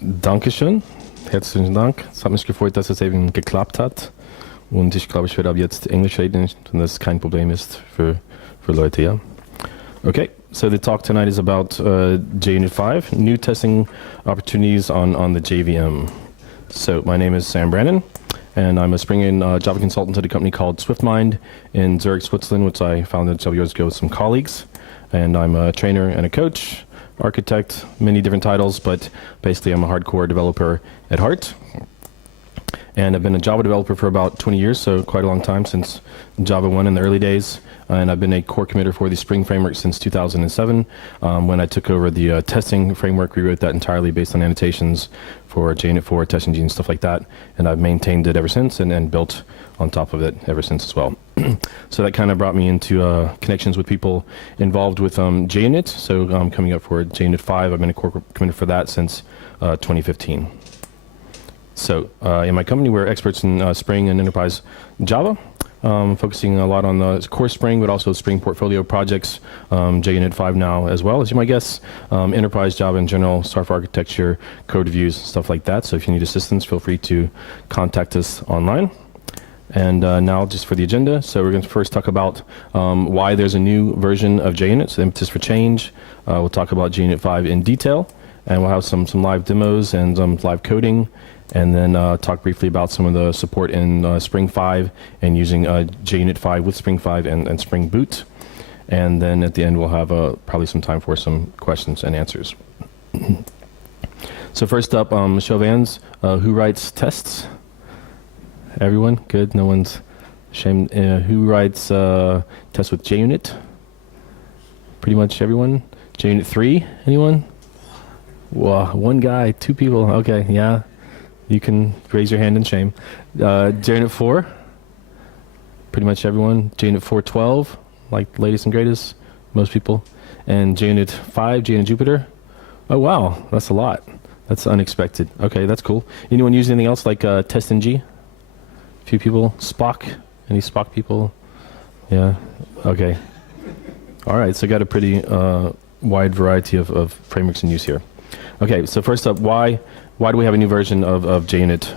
Dankeschön. Herzlichen Dank. Es hat mich gefreut, dass es eben geklappt hat. Und ich glaube, ich werde ab jetzt Englisch reden, wenn das kein Problem ist für Leute, ja? Okay, so the talk tonight is about JUnit 5, new testing opportunities on the JVM. So my name is Sam Brannen, and I'm a Spring Java consultant at a company called SwiftMind in Zurich, Switzerland, which I founded several years ago with some colleagues. And I'm a trainer and a coach, architect, many different titles, but basically I'm a hardcore developer at heart. And I've been a Java developer for about 20 years, so quite a long time, since Java 1 in the early days. And I've been a core committer for the Spring framework since 2007. When I took over the testing framework, we wrote that entirely based on annotations for JUnit 4, testing genes, stuff like that. And I've maintained it ever since and built on top of it ever since as well. So that kind of brought me into connections with people involved with JUnit. So coming up for JUnit 5, I've been a core committer for that since 2015. So in my company, we're experts in Spring and Enterprise Java, focusing a lot on the core Spring, but also Spring portfolio projects, JUnit 5 now as well, as you might guess, Enterprise Java in general, software architecture, code reviews, stuff like that. So if you need assistance, feel free to contact us online. And now just for the agenda, so we're going to first talk about why there's a new version of JUnit, so the impetus for change. We'll talk about JUnit 5 in detail, and we'll have some live demos and some live coding. And then talk briefly about some of the support in Spring 5 and using JUnit 5 with Spring 5 and Spring Boot. And then at the end, we'll have probably some time for some questions and answers. So first up, show of hands, who writes tests? Everyone? Good, no one's ashamed. Who writes tests with JUnit? Pretty much everyone. JUnit 3, anyone? Wow, one guy, two people, okay, yeah. You can raise your hand in shame. JUnit 4, pretty much everyone. JUnit 4.12, like latest and greatest, most people. And JUnit 5, JUnit Jupyter. Oh wow, that's a lot. That's unexpected. Okay, that's cool. Anyone use anything else like TestNG? A few people. Spock? Any Spock people? Yeah, okay. All right, so got a pretty wide variety of frameworks in use here. Okay, so first up, why do we have a new version of JUnit?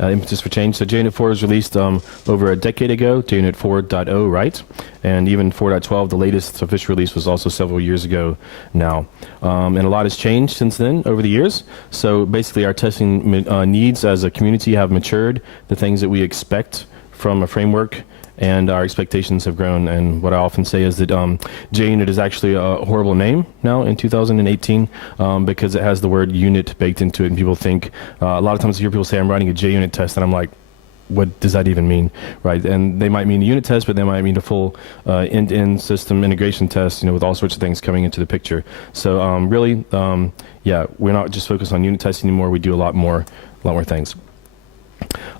Impetus for change. So JUnit 4 was released over a decade ago, JUnit 4.0, right? And even 4.12, the latest official release, was also several years ago now. And a lot has changed since then over the years. So basically our testing needs as a community have matured, the things that we expect from a framework, and our expectations have grown. And what I often say is that JUnit is actually a horrible name now in 2018 because it has the word unit baked into it, and people think, a lot of times I hear people say I'm writing a JUnit test, and I'm like, what does that even mean, right? And they might mean a unit test, but they might mean a full end-to-end system integration test, with all sorts of things coming into the picture. So really, yeah, we're not just focused on unit testing anymore. We do a lot more things.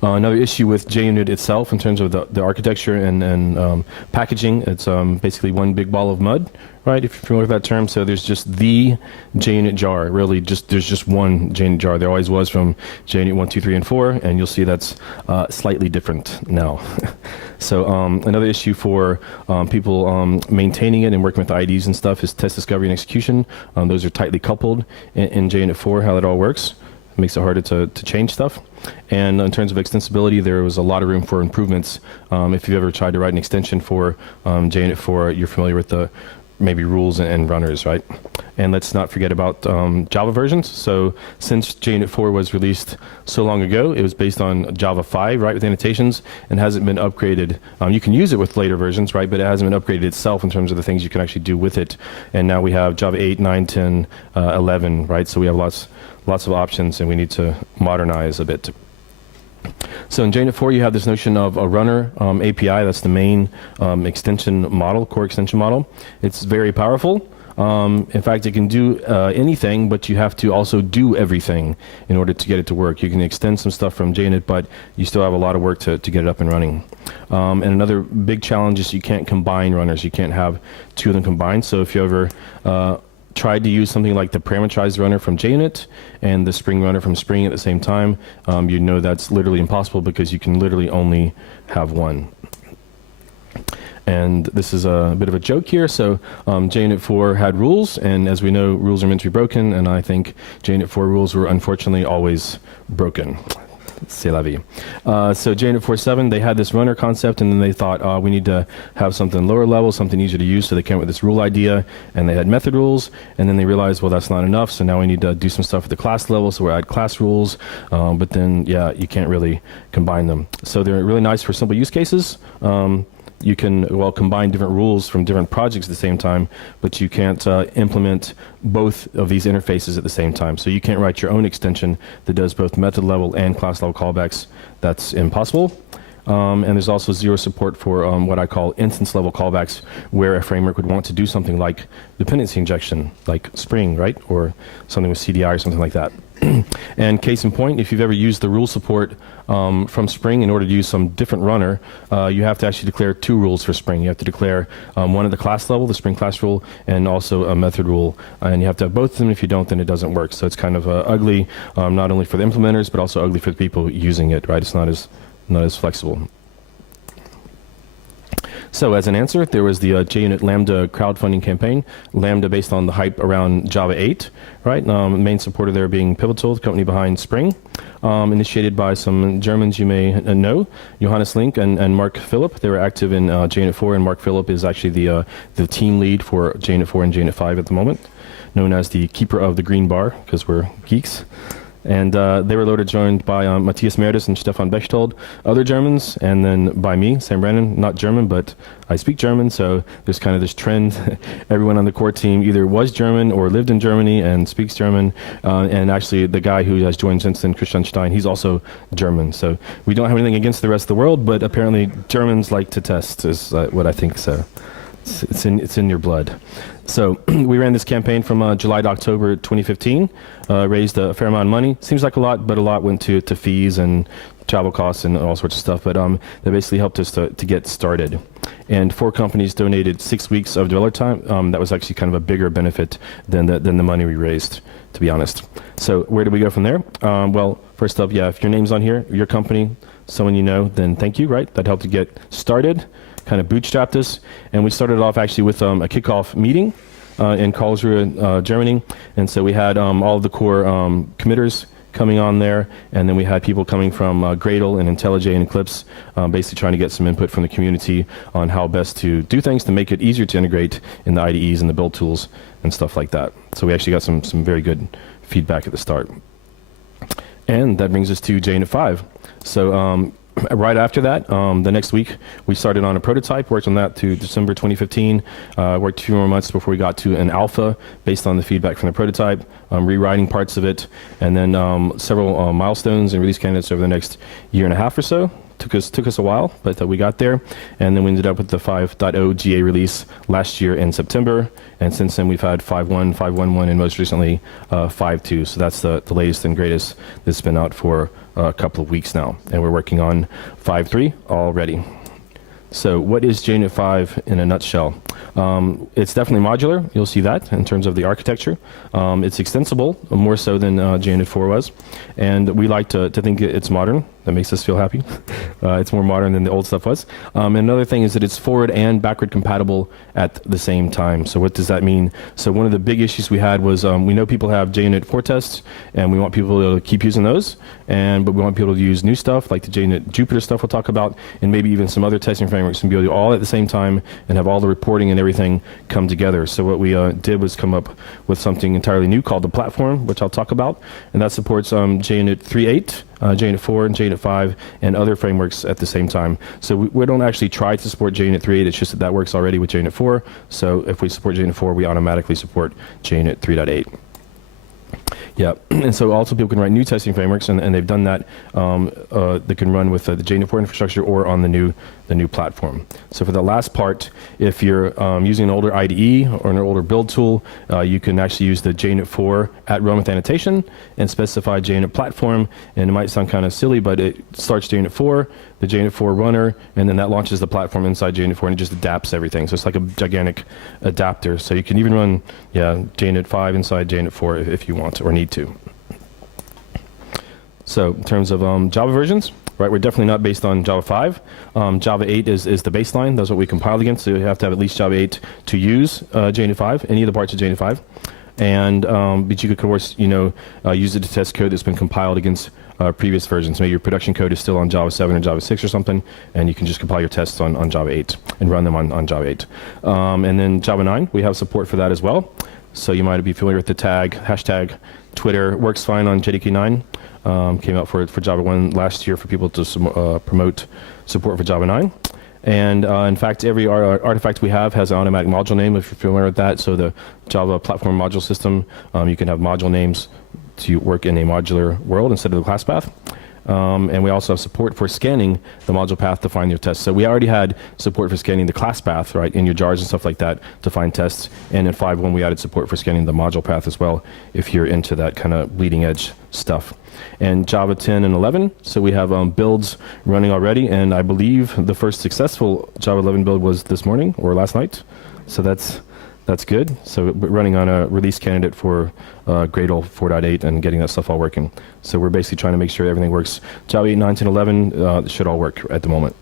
Another issue with JUnit itself in terms of the architecture and packaging, it's basically one big ball of mud, right, if you're familiar with that term. So there's just the JUnit jar, really there's just one JUnit jar. There always was from JUnit 1, 2, 3, and 4, and you'll see that's slightly different now. So another issue for people maintaining it and working with the IDs and stuff is test discovery and execution. Those are tightly coupled in JUnit 4, how that all works. Makes it harder to change stuff. And in terms of extensibility, there was a lot of room for improvements. If you've ever tried to write an extension for JUnit 4, you're familiar with the maybe rules and runners, right? And let's not forget about Java versions. So since JUnit 4 was released so long ago, it was based on Java 5, right, with annotations, and hasn't been upgraded. You can use it with later versions, right, but it hasn't been upgraded itself in terms of the things you can actually do with it. And now we have Java 8, 9, 10, 11, right? So we have lots of options, and we need to modernize a bit. So in JUnit 4, you have this notion of a runner API. That's the main extension model, core extension model. It's very powerful. In fact, it can do anything, but you have to also do everything in order to get it to work. You can extend some stuff from JUnit, but you still have a lot of work to get it up and running. And another big challenge is you can't combine runners. You can't have two of them combined. So if you ever tried to use something like the parameterized runner from JUnit and the Spring runner from Spring at the same time, you know that's literally impossible because you can literally only have one. And this is a bit of a joke here. So JUnit 4 had rules, and as we know, rules are meant to be broken, and I think JUnit 4 rules were unfortunately always broken. C'est la vie. So JUnit 4.7, they had this runner concept, and then they thought, we need to have something lower level, something easier to use, so they came up with this rule idea, and they had method rules, and then they realized, well, that's not enough, so now we need to do some stuff at the class level, so we'll add class rules, but then, yeah, you can't really combine them. So they're really nice for simple use cases. You can, well, combine different rules from different projects at the same time, but you can't implement both of these interfaces at the same time. So you can't write your own extension that does both method level and class level callbacks. That's impossible. And there's also zero support for what I call instance level callbacks, where a framework would want to do something like dependency injection, like Spring, right? Or something with CDI or something like that. And case in point, if you've ever used the rule support from Spring in order to use some different runner, you have to actually declare two rules for Spring. You have to declare one at the class level, the Spring class rule, and also a method rule. And you have to have both of them. If you don't, then it doesn't work. So it's kind of ugly, not only for the implementers, but also ugly for the people using it, right? It's not as flexible. So as an answer, there was the JUnit Lambda crowdfunding campaign, Lambda based on the hype around Java 8, right? Main supporter there being Pivotal, the company behind Spring, initiated by some Germans you may know, Johannes Link and Mark Philipp. They were active in JUnit 4, and Mark Philipp is actually the team lead for JUnit 4 and JUnit 5 at the moment, known as the keeper of the green bar, because we're geeks. And they were later joined by Matthias Mertes and Stefan Bechtold, other Germans, and then by me, Sam Brannen, not German, but I speak German, so there's kind of this trend. Everyone on the core team either was German or lived in Germany and speaks German, and actually the guy who has joined since then, Christian Stein, he's also German. So we don't have anything against the rest of the world, but apparently Germans like to test, is what I think, so it's in your blood. So we ran this campaign from July to October 2015, raised a fair amount of money. Seems like a lot, but a lot went to fees and travel costs and all sorts of stuff. But that basically helped us to get started. And 4 companies donated 6 weeks of developer time. That was actually kind of a bigger benefit than the money we raised, to be honest. So where do we go from there? Well, first up, yeah, if your name's on here, your company, someone you know, then thank you, right? That helped to get started. Kind of bootstrapped us, and we started off actually with a kickoff meeting in Karlsruhe, Germany, and so we had all of the core committers coming on there, and then we had people coming from Gradle and IntelliJ and Eclipse, basically trying to get some input from the community on how best to do things to make it easier to integrate in the IDEs and the build tools and stuff like that. So we actually got some very good feedback at the start. And that brings us to JUnit 5. So right after that, the next week, we started on a prototype, worked on that to December 2015, worked a few more months before we got to an alpha based on the feedback from the prototype, rewriting parts of it, and then several milestones and release candidates over the next year and a half or so. Took us a while, but we got there, and then we ended up with the 5.0 GA release last year in September, and since then we've had 5.1, 5.1.1, and most recently 5.2. So that's the latest and greatest that's been out for a couple of weeks now, and we're working on 5.3 already. So what is JUnit 5 in a nutshell? It's definitely modular. You'll see that in terms of the architecture. It's extensible, more so than JUnit 4 was, and we like to think it's modern. That makes us feel happy. It's more modern than the old stuff was. And another thing is that it's forward and backward compatible at the same time. So what does that mean? So one of the big issues we had was we know people have JUnit 4 tests, and we want people to keep using those, but we want people to use new stuff, like the JUnit Jupyter stuff we'll talk about, and maybe even some other testing frameworks, and be able to do all at the same time and have all the reporting and everything come together. So what we did was come up with something entirely new called the platform, which I'll talk about, and that supports JUnit 3.8, JUnit 4 and JUnit 5 and other frameworks at the same time. So we don't actually try to support JUnit 3.8, it's just that works already with JUnit 4. So if we support JUnit 4, we automatically support JUnit 3.8. Yeah, and so also people can write new testing frameworks, and they've done that. They can run with the JUnit 4 infrastructure or on the new platform. So for the last part, if you're using an older IDE or an older build tool, you can actually use the JUnit 4 @run with annotation and specify JUnit platform. And it might sound kind of silly, but it starts JUnit 4, the JUnit 4 runner, and then that launches the platform inside JUnit 4, and it just adapts everything. So it's like a gigantic adapter. So you can even run, JUnit 5 inside JUnit 4 if you want or need to. So in terms of Java versions, right? We're definitely not based on Java 5. Java 8 is the baseline. That's what we compiled against. So you have to have at least Java 8 to use JUnit 5, any of the parts of JUnit 5. And but you could, of course, use it to test code that's been compiled against previous versions. Maybe your production code is still on Java 7 or Java 6 or something, and you can just compile your tests on Java 8 and run them on Java 8. And then Java 9, we have support for that as well. So you might be familiar with the hashtag Twitter works fine on JDK 9. Came out for Java 1 last year for people to promote support for Java 9. And in fact, every artifact we have has an automatic module name, if you're familiar with that. So the Java platform module system, you can have module names to work in a modular world instead of the class path. And we also have support for scanning the module path to find your tests. So we already had support for scanning the class path, right, in your jars and stuff like that to find tests. And in 5.1, we added support for scanning the module path as well, if you're into that kind of bleeding edge stuff. And Java 10 and 11, so we have builds running already. And I believe the first successful Java 11 build was this morning or last night. So that's good. So we're running on a release candidate for Gradle 4.8 and getting that stuff all working. So we're basically trying to make sure everything works. Java 8, 9, 10, 11 it should all work at the moment.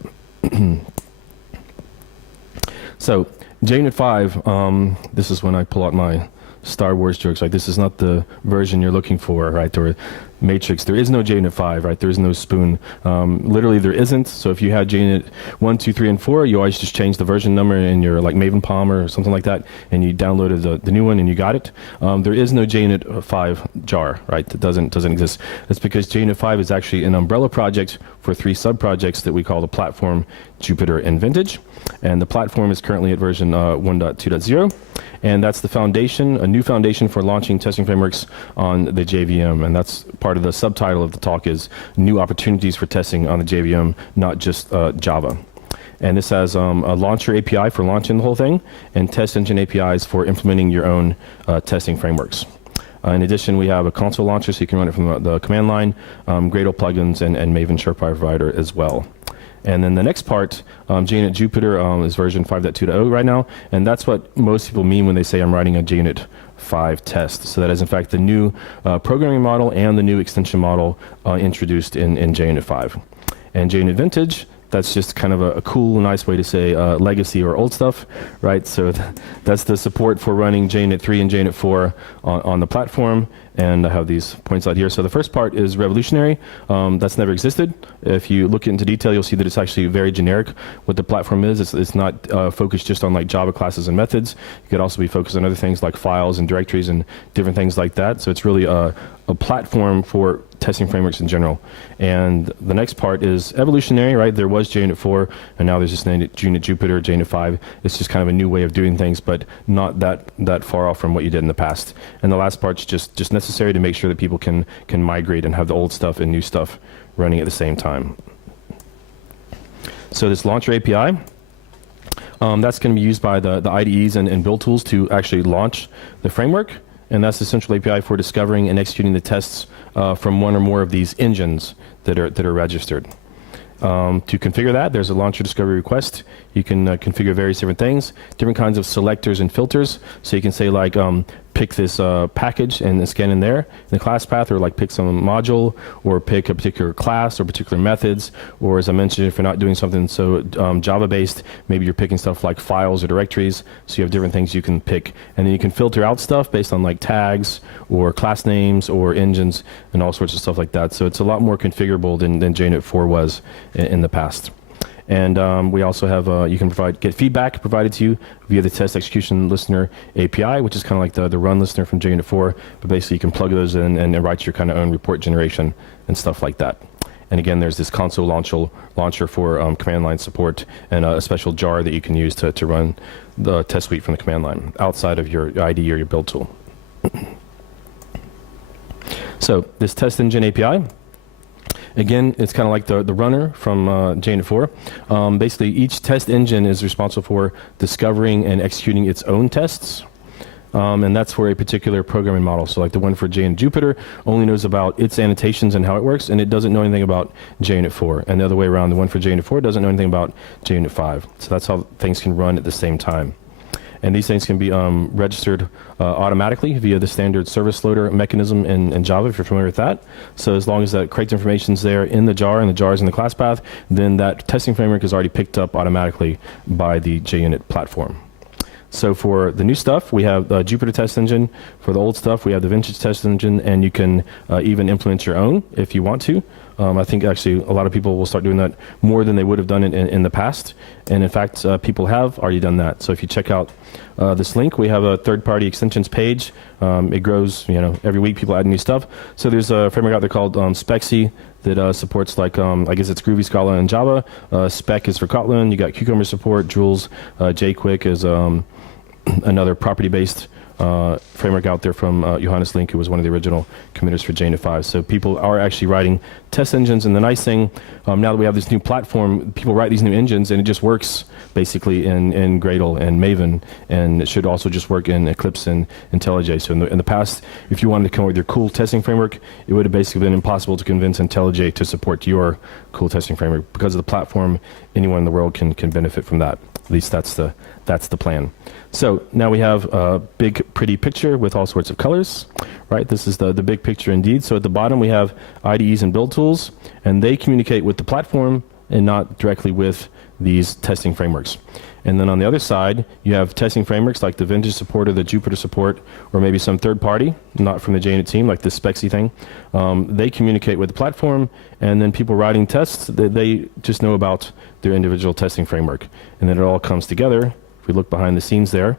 So JUnit 5, this is when I pull out my Star Wars jokes. Like, this is not the version you're looking for, right? Or Matrix. There is no JUnit 5, right? There is no spoon. Literally, there isn't. So if you had JUnit 1, 2, 3, and 4, you always just change the version number in your like Maven Palm or something like that, and you downloaded the new one and you got it. There is no JUnit 5 jar, right? That doesn't exist. That's because JUnit 5 is actually an umbrella project for 3 sub-projects that we call the Platform, Jupyter, and Vintage. And the platform is currently at version 1.2.0. And that's the foundation, a new foundation for launching testing frameworks on the JVM. And that's part of the subtitle of the talk is new opportunities for testing on the JVM, not just Java. And this has a launcher API for launching the whole thing and test engine APIs for implementing your own testing frameworks. In addition, we have a console launcher so you can run it from the command line, Gradle plugins, and Maven Surefire Provider as well. And then the next part, JUnit Jupyter is version 5.2.0 right now, and that's what most people mean when they say I'm writing a JUnit 5 test. So that is in fact the new programming model and the new extension model introduced in JUnit 5. And JUnit Vintage, that's just kind of a cool, nice way to say legacy or old stuff, right? So that's the support for running JUnit 3 and JUnit 4 on the platform. And I have these points out here. So the first part is revolutionary. That's never existed. If you look into detail, you'll see that it's actually very generic. What the platform is, it's not focused just on like Java classes and methods. You could also be focused on other things like files and directories and different things like that. So it's really a platform for testing frameworks in general. And the next part is evolutionary, right? There was JUnit 4, and now there's just JUnit Jupyter, JUnit 5. It's just kind of a new way of doing things, but not that far off from what you did in the past. And the last part's just necessary to make sure that people can migrate and have the old stuff and new stuff running at the same time. So this launcher API, that's going to be used by the IDEs and build tools to actually launch the framework. And that's the central API for discovering and executing the tests from one or more of these engines that are registered. To configure that, there's a launcher discovery request. You can configure various different things, different kinds of selectors and filters. So you can say like, pick this package and scan in there in the class path, or like pick some module, or pick a particular class or particular methods. Or as I mentioned, if you're not doing something so Java-based, maybe you're picking stuff like files or directories. So you have different things you can pick. And then you can filter out stuff based on like tags or class names or engines and all sorts of stuff like that. So it's a lot more configurable than JUnit 4 was in the past. And we also have, you can get feedback provided to you via the test execution listener API, which is kind of like the run listener from JUnit 4. But basically, you can plug those in and write your kind of own report generation and stuff like that. And again, there's this console launcher for command line support and a special jar that you can use to run the test suite from the command line outside of your IDE or your build tool. So this test engine API, again, it's kind of like the runner from JUnit 4. Basically, each test engine is responsible for discovering and executing its own tests. And that's for a particular programming model. So like the one for JUnit Jupyter only knows about its annotations and how it works, and it doesn't know anything about JUnit 4. And the other way around, the one for JUnit 4 doesn't know anything about JUnit 5. So that's how things can run at the same time. And these things can be registered automatically via the standard service loader mechanism in Java, if you're familiar with that. So as long as that crates information is there in the jar, and the jar is in the class path, then that testing framework is already picked up automatically by the JUnit platform. So for the new stuff, we have the Jupyter test engine. For the old stuff, we have the vintage test engine, and you can even implement your own if you want to. I think actually a lot of people will start doing that more than they would have done it in the past. And in fact, people have already done that. So if you check out this link, we have a third-party extensions page. It grows, every week people add new stuff. So there's a framework out there called Spexy that supports I guess it's Groovy, Scala, and Java. Spec is for Kotlin. You got Cucumber support, Jules. JQuick is another property-based framework out there from Johannes Link, who was one of the original committers for JUnit 5. So people are actually writing test engines, and the nice thing, now that we have this new platform, people write these new engines, and it just works basically in Gradle and Maven, and it should also just work in Eclipse and IntelliJ. So in the past, if you wanted to come up with your cool testing framework, it would have basically been impossible to convince IntelliJ to support your cool testing framework. Because of the platform, anyone in the world can benefit from that. At least that's the plan. So now we have a big, pretty picture with all sorts of colors, right? This is the big picture indeed. So at the bottom we have IDEs and build tools, and they communicate with the platform and not directly with these testing frameworks. And then on the other side, you have testing frameworks like the Vintage support or the Jupyter support, or maybe some third party, not from the JUnit team, like this Spexy thing. They communicate with the platform, and then people writing tests, they just know about their individual testing framework. And then it all comes together. If we look behind the scenes there,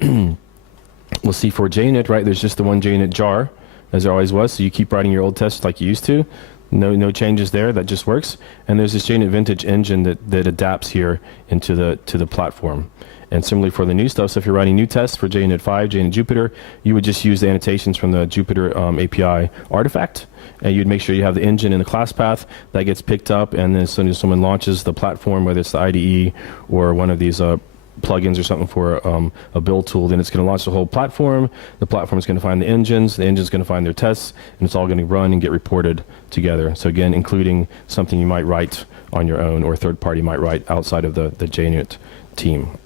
we'll see for JUnit, right, there's just the one JUnit jar, as there always was, so you keep writing your old tests like you used to. No changes there, that just works. And there's this JUnit Vintage engine that adapts here into the platform. And similarly for the new stuff, so if you're writing new tests for JUnit 5, JUnit Jupyter, you would just use the annotations from the Jupyter API artifact, and you'd make sure you have the engine in the class path that gets picked up, and then as soon as someone launches the platform, whether it's the IDE or one of these plugins or something for a build tool, then it's going to launch the whole platform. The platform is going to find the engine's going to find their tests, and it's all going to run and get reported together. So again, including something you might write on your own or a third party might write outside of the JUnit team.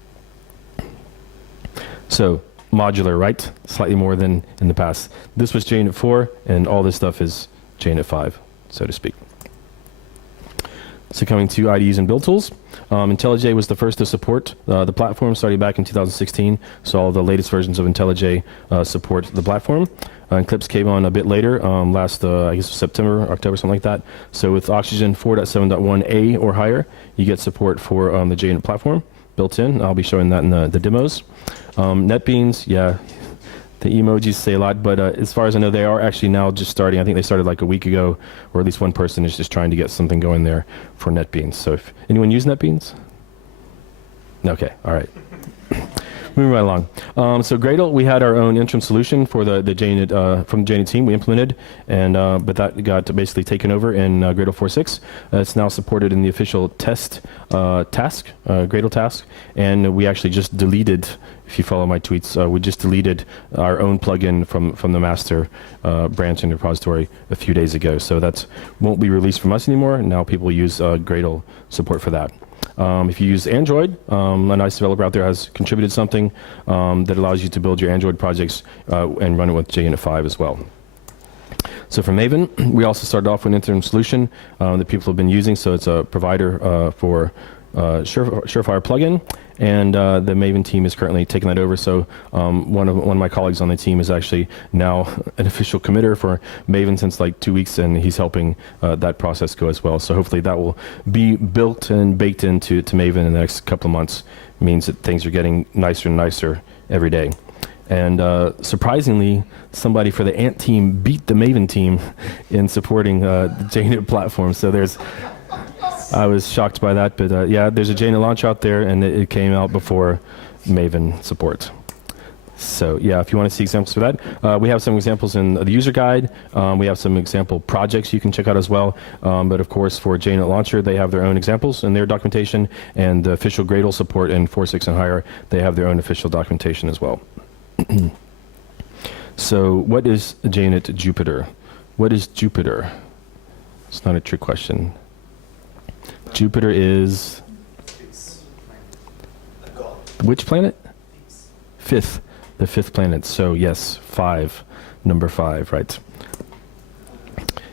So modular, right? Slightly more than in the past. This was JUnit 4, and all this stuff is JUnit 5, so to speak. So coming to IDEs and build tools, IntelliJ was the first to support the platform, starting back in 2016. So all the latest versions of IntelliJ support the platform. Eclipse came on a bit later, last I guess September, October, something like that. So with Oxygen 4.7.1a or higher, you get support for the JUnit platform built in. I'll be showing that in the demos. NetBeans, yeah. The emojis say a lot, but as far as I know, they are actually now just starting. I think they started like a week ago, or at least one person is just trying to get something going there for NetBeans. So if anyone use NetBeans? Okay, all right. Moving right along. So Gradle, we had our own interim solution for the JUnit, from the JUnit team we implemented, and but that got basically taken over in Gradle 4.6. It's now supported in the official test task, Gradle task, and we actually just deleted, if you follow my tweets, we just deleted our own plugin from the master branch in the repository a few days ago. So that won't be released from us anymore. Now people use Gradle support for that. If you use Android, a nice developer out there has contributed something that allows you to build your Android projects and run it with JUnit 5 as well. So for Maven, we also started off with an interim solution that people have been using. So it's a provider for Surefire plugin, and the Maven team is currently taking that over. So one of my colleagues on the team is actually now an official committer for Maven since like 2 weeks, and he's helping that process go as well. So hopefully that will be built and baked into Maven in the next couple of months. It means that things are getting nicer and nicer every day. And surprisingly, somebody for the Ant team beat the Maven team in supporting the JUnit platform. So I was shocked by that, but yeah, there's a JUnit launch out there, and it came out before Maven support. So yeah, if you want to see examples for that, we have some examples in the user guide. We have some example projects you can check out as well. But of course, for JUnit Launcher, they have their own examples in their documentation, and the official Gradle support in 4.6 and higher, they have their own official documentation as well. So what is JUnit Jupyter? What is Jupyter? It's not a trick question. Jupyter is which planet? fifth planet. So yes, 5, number 5, right?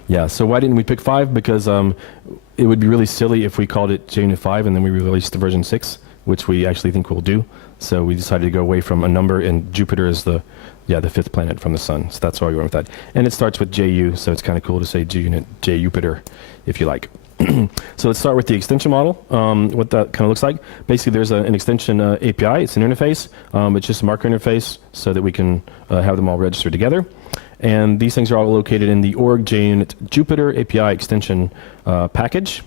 Yeah, so why didn't we pick 5? Because it would be really silly if we called it JUnit 5 and then we released the version 6, which we actually think we'll do. So we decided to go away from a number, and Jupiter is the 5th planet from the sun. So that's why we went with that. And it starts with JU, so it's kind of cool to say JUnit, Jupiter, if you like. So let's start with the extension model, what that kind of looks like. Basically, there's an extension API. It's an interface. It's just a marker interface so that we can have them all registered together. And these things are all located in the org JUnit Jupiter API extension package.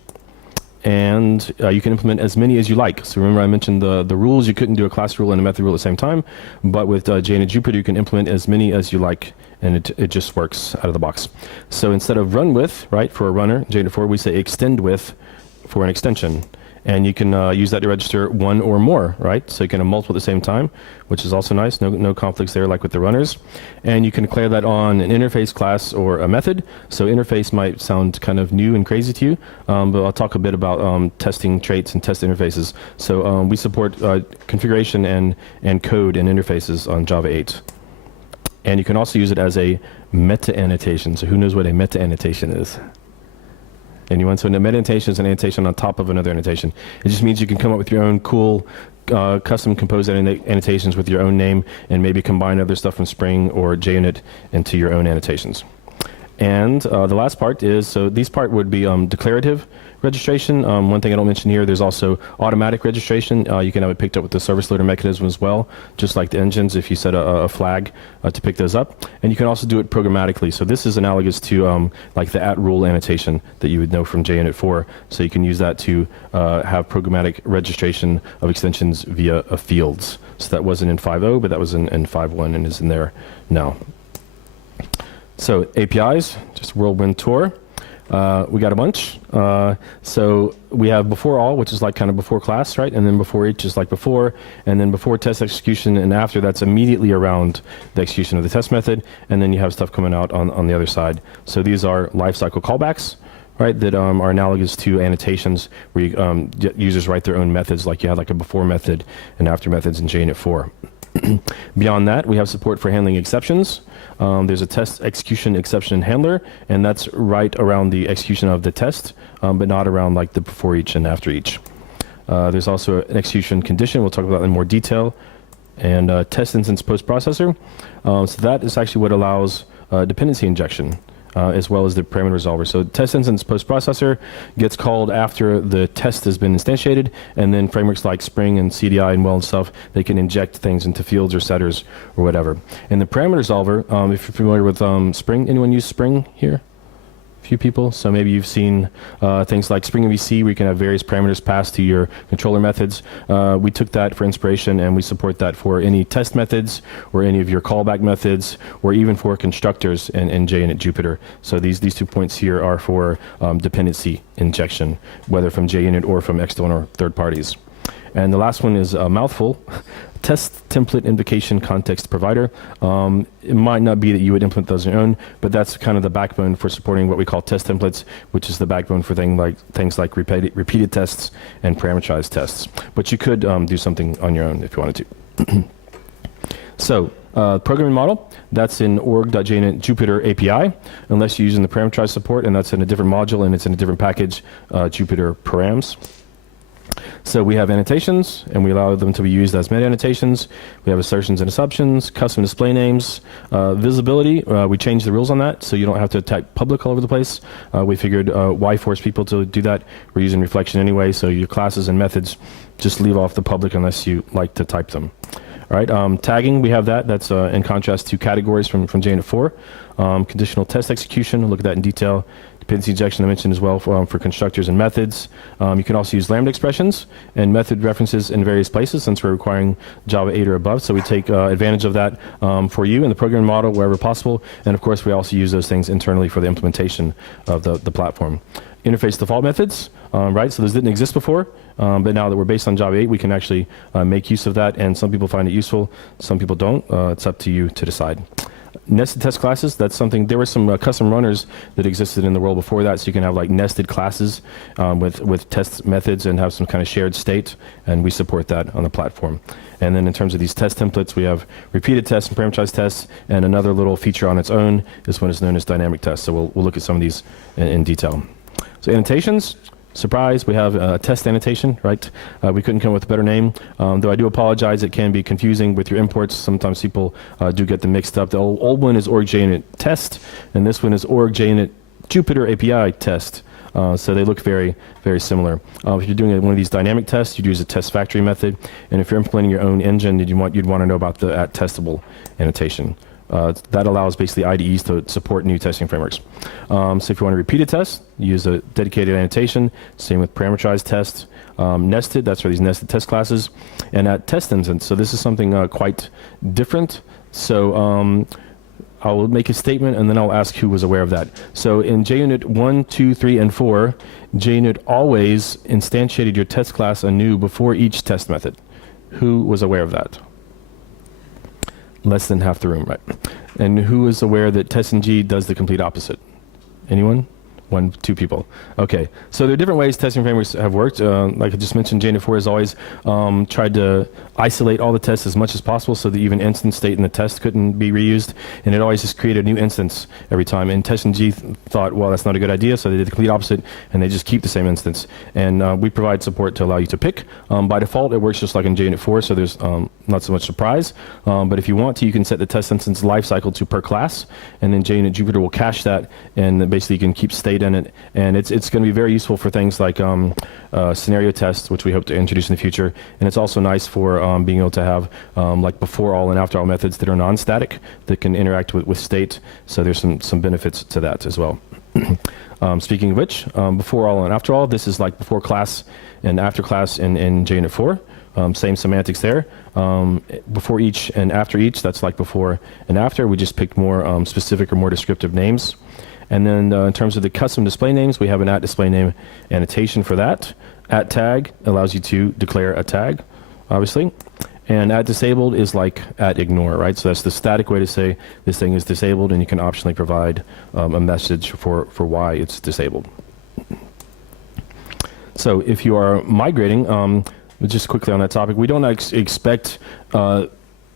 And you can implement as many as you like. So remember I mentioned the rules. You couldn't do a class rule and a method rule at the same time. But with JUnit Jupiter, you can implement as many as you like, and it just works out of the box. So instead of run with, right, for a runner, JUnit 4, we say extend with for an extension. And you can use that to register one or more, right? So you can have multiple at the same time, which is also nice. No conflicts there like with the runners. And you can declare that on an interface class or a method. So interface might sound kind of new and crazy to you, but I'll talk a bit about testing traits and test interfaces. So we support configuration and code and interfaces on Java 8. And you can also use it as a meta annotation. So who knows what a meta annotation is? Anyone? So a meta annotation is an annotation on top of another annotation. It just means you can come up with your own cool custom composed annotations with your own name and maybe combine other stuff from Spring or JUnit into your own annotations. And the last part is, so these part would be declarative registration. One thing I don't mention here, there's also automatic registration. You can have it picked up with the service loader mechanism as well, just like the engines if you set a flag to pick those up. And you can also do it programmatically. So this is analogous to like the @rule annotation that you would know from JUnit 4. So you can use that to have programmatic registration of extensions via fields. So that wasn't in 5.0, but that was in 5.1 and is in there now. So APIs, just whirlwind tour. We got a bunch. So we have before all, which is like kind of before class, right? And then before each is like before, and then before test execution, and after that's immediately around the execution of the test method, and then you have stuff coming out on the other side. So these are lifecycle callbacks, right, that are analogous to annotations where you, users write their own methods, like you had like a before method and after methods in JUnit 4. Beyond that, we have support for handling exceptions. There's a test execution exception handler, and that's right around the execution of the test, but not around like the before each and after each. There's also an execution condition. We'll talk about that in more detail. And test instance post-processor. So that is actually what allows dependency injection. As well as the parameter resolver. So test instance post-processor gets called after the test has been instantiated, and then frameworks like Spring and CDI and and stuff, they can inject things into fields or setters or whatever. And the parameter resolver, if you're familiar with Spring, anyone use Spring here? Few people, so maybe you've seen things like Spring MVC where you can have various parameters passed to your controller methods. We took that for inspiration, and we support that for any test methods or any of your callback methods, or even for constructors in JUnit Jupiter. So these 2 points here are for dependency injection, whether from JUnit or from external third parties. And the last one is a mouthful. Test template invocation context provider. It might not be that you would implement those on your own, but that's kind of the backbone for supporting what we call test templates, which is the backbone for things like repeated tests and parameterized tests. But you could do something on your own if you wanted to. So programming model, that's in org.JUnit Jupiter API, unless you're using the parameterized support, and that's in a different module and it's in a different package, Jupiter params. So we have annotations, and we allow them to be used as meta annotations. We have assertions and assumptions, custom display names, visibility. We changed the rules on that, so you don't have to type public all over the place. We figured why force people to do that? We're using reflection anyway, so your classes and methods just leave off the public unless you like to type them. All right, tagging, we have that. That's in contrast to categories from JUnit 4. Conditional test execution, we'll look at that in detail. Dependency injection I mentioned as well for constructors and methods. You can also use Lambda expressions and method references in various places since we're requiring Java 8 or above. So we take advantage of that for you in the programming model wherever possible. And of course, we also use those things internally for the implementation of the platform. Interface default methods, right? So those didn't exist before, but now that we're based on Java 8, we can actually make use of that. And some people find it useful, some people don't. It's up to you to decide. Nested test classes, that's something, there were some custom runners that existed in the world before that, so you can have like nested classes with test methods and have some kind of shared state, and we support that on the platform. And then in terms of these test templates, we have repeated tests and parameterized tests, and another little feature on its own is one is known as dynamic tests. So we'll look at some of these in detail. So annotations. Surprise, we have a test annotation, right? We couldn't come up with a better name, though I do apologize, it can be confusing with your imports. Sometimes people do get them mixed up. The old one is org JUnit test, and this one is org JUnit Jupyter API test. So they look very, very similar. If you're doing one of these dynamic tests, you'd use a test factory method, and if you're implementing your own engine, you'd want to know about the @testable annotation. That allows basically IDEs to support new testing frameworks. So if you want to repeat a test, you use a dedicated annotation. Same with parameterized tests. Nested, that's for these nested test classes. And @test instance, so this is something quite different. So I will make a statement and then I'll ask who was aware of that. So in JUnit 1, 2, 3, and 4, JUnit always instantiated your test class anew before each test method. Who was aware of that? Less than half the room, right? And who is aware that TestNG does the complete opposite? Anyone? 1, 2 people. Okay, so there are different ways testing frameworks have worked. Like I just mentioned, JUnit 4 has always tried to isolate all the tests as much as possible so that even instance state in the test couldn't be reused, and it always just created a new instance every time. And TestNG thought, well, that's not a good idea, so they did the complete opposite, and they just keep the same instance. And we provide support to allow you to pick. By default, it works just like in JUnit 4, so there's not so much surprise. But if you want to, you can set the test instance lifecycle to per class, and then JUnit Jupyter will cache that, and basically you can keep state in it. And it's going to be very useful for things like scenario tests, which we hope to introduce in the future. And it's also nice for being able to have like before all and after all methods that are non-static that can interact with state. So there's some benefits to that as well. Speaking of which, before all and after all, this is like before class and after class in JUnit 4. Same semantics there. Before each and after each, that's like before and after. We just picked more specific or more descriptive names. And then in terms of the custom display names, we have an @displayName annotation for that. @tag allows you to declare a tag, obviously. And @disabled is like @ignore, right? So that's the static way to say this thing is disabled, and you can optionally provide a message for why it's disabled. So if you are migrating, just quickly on that topic, we don't expect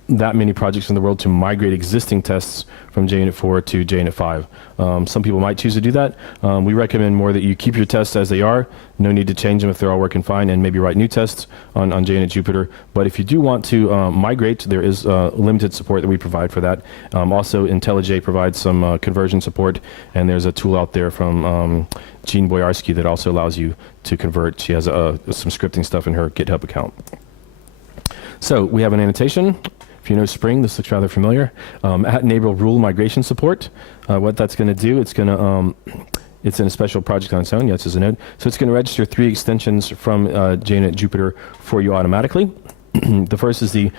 that many projects in the world to migrate existing tests from JUnit 4 to JUnit 5. Some people might choose to do that. We recommend more that you keep your tests as they are. No need to change them if they're all working fine, and maybe write new tests on JUnit Jupyter. But if you do want to migrate, there is limited support that we provide for that. Also, IntelliJ provides some conversion support, and there's a tool out there from Jean Boyarsky that also allows you to convert. She has some scripting stuff in her GitHub account. So we have an annotation. If you know Spring, this looks rather familiar. @enable rule migration support. What that's going to do, it's going to it's in a special project on its own. Yes, as a node. So it's going to register 3 extensions from JUnit Jupyter for you automatically. The first is the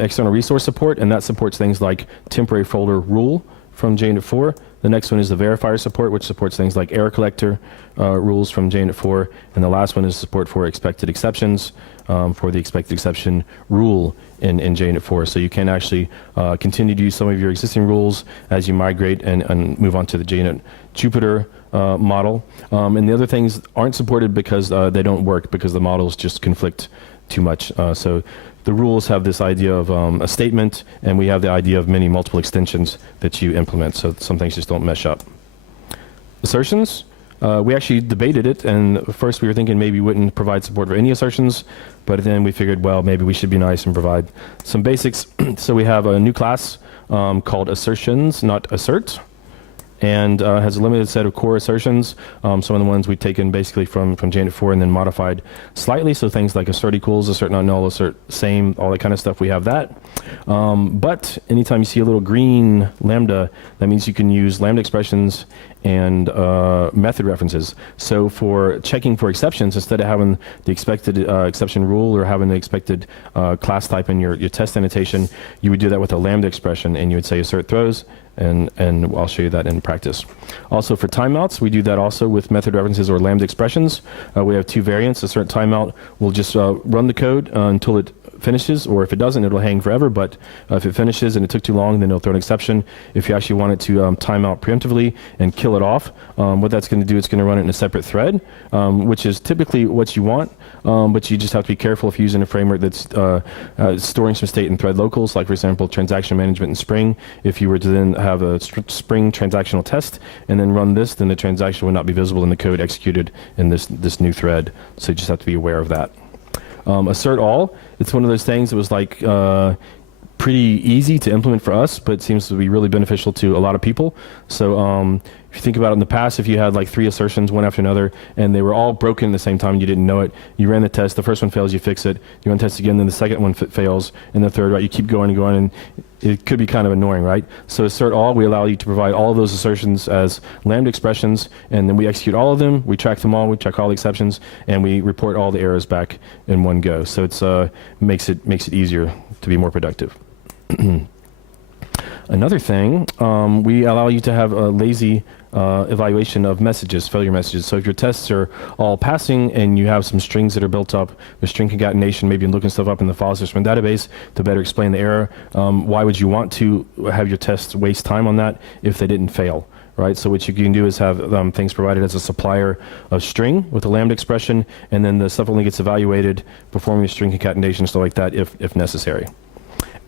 external resource support, and that supports things like temporary folder rule from JUnit 4. The next one is the verifier support, which supports things like error collector rules from JUnit 4. And the last one is support for expected exceptions for the expected exception rule in JUnit 4. So you can actually continue to use some of your existing rules as you migrate and move on to the JUnit Jupyter model. And the other things aren't supported because they don't work, because the models just conflict too much. So the rules have this idea of a statement, and we have the idea of many multiple extensions that you implement, so some things just don't mesh up. Assertions, we actually debated it, and first we were thinking maybe we wouldn't provide support for any assertions, but then we figured, well, maybe we should be nice and provide some basics. So we have a new class called assertions, not assert, and has a limited set of core assertions. Some of the ones we've taken basically from JUnit 4 and then modified slightly. So things like assert equals, assert not null, assert same, all that kind of stuff, we have that. But anytime you see a little green lambda, that means you can use lambda expressions and method references. So for checking for exceptions, instead of having the expected exception rule or having the expected class type in your test annotation, you would do that with a lambda expression, and you would say assert throws, and I'll show you that in practice. Also for timeouts, we do that also with method references or lambda expressions. We have 2 variants. Assert timeout will just run the code until it finishes, or if it doesn't, it'll hang forever. But if it finishes and it took too long, then it'll throw an exception. If you actually want it to time out preemptively and kill it off, what that's going to do, it's going to run it in a separate thread, which is typically what you want. But you just have to be careful if you're using a framework that's storing some state in thread locals, like for example, transaction management in Spring. If you were to then have a Spring transactional test and then run this, then the transaction would not be visible in the code executed in this new thread. So you just have to be aware of that. Assert all, it's one of those things that was like pretty easy to implement for us, but it seems to be really beneficial to a lot of people. So if you think about it in the past, if you had like 3 assertions, one after another, and they were all broken at the same time and you didn't know it, you ran the test, the first one fails, you fix it, you run the test again, then the second one fails, and the third, right? You keep going and going, and it could be kind of annoying, right? So assert all, we allow you to provide all of those assertions as Lambda expressions, and then we execute all of them, we track them all, we check all the exceptions, and we report all the errors back in one go. So it's makes it easier to be more productive. Another thing, we allow you to have a lazy evaluation of messages, failure messages. So if your tests are all passing and you have some strings that are built up, the string concatenation, maybe looking stuff up in the file system database to better explain the error, why would you want to have your tests waste time on that if they didn't fail? Right, so what you can do is have things provided as a supplier of string with a Lambda expression, and then the stuff only gets evaluated performing the string concatenation, stuff like that, if necessary.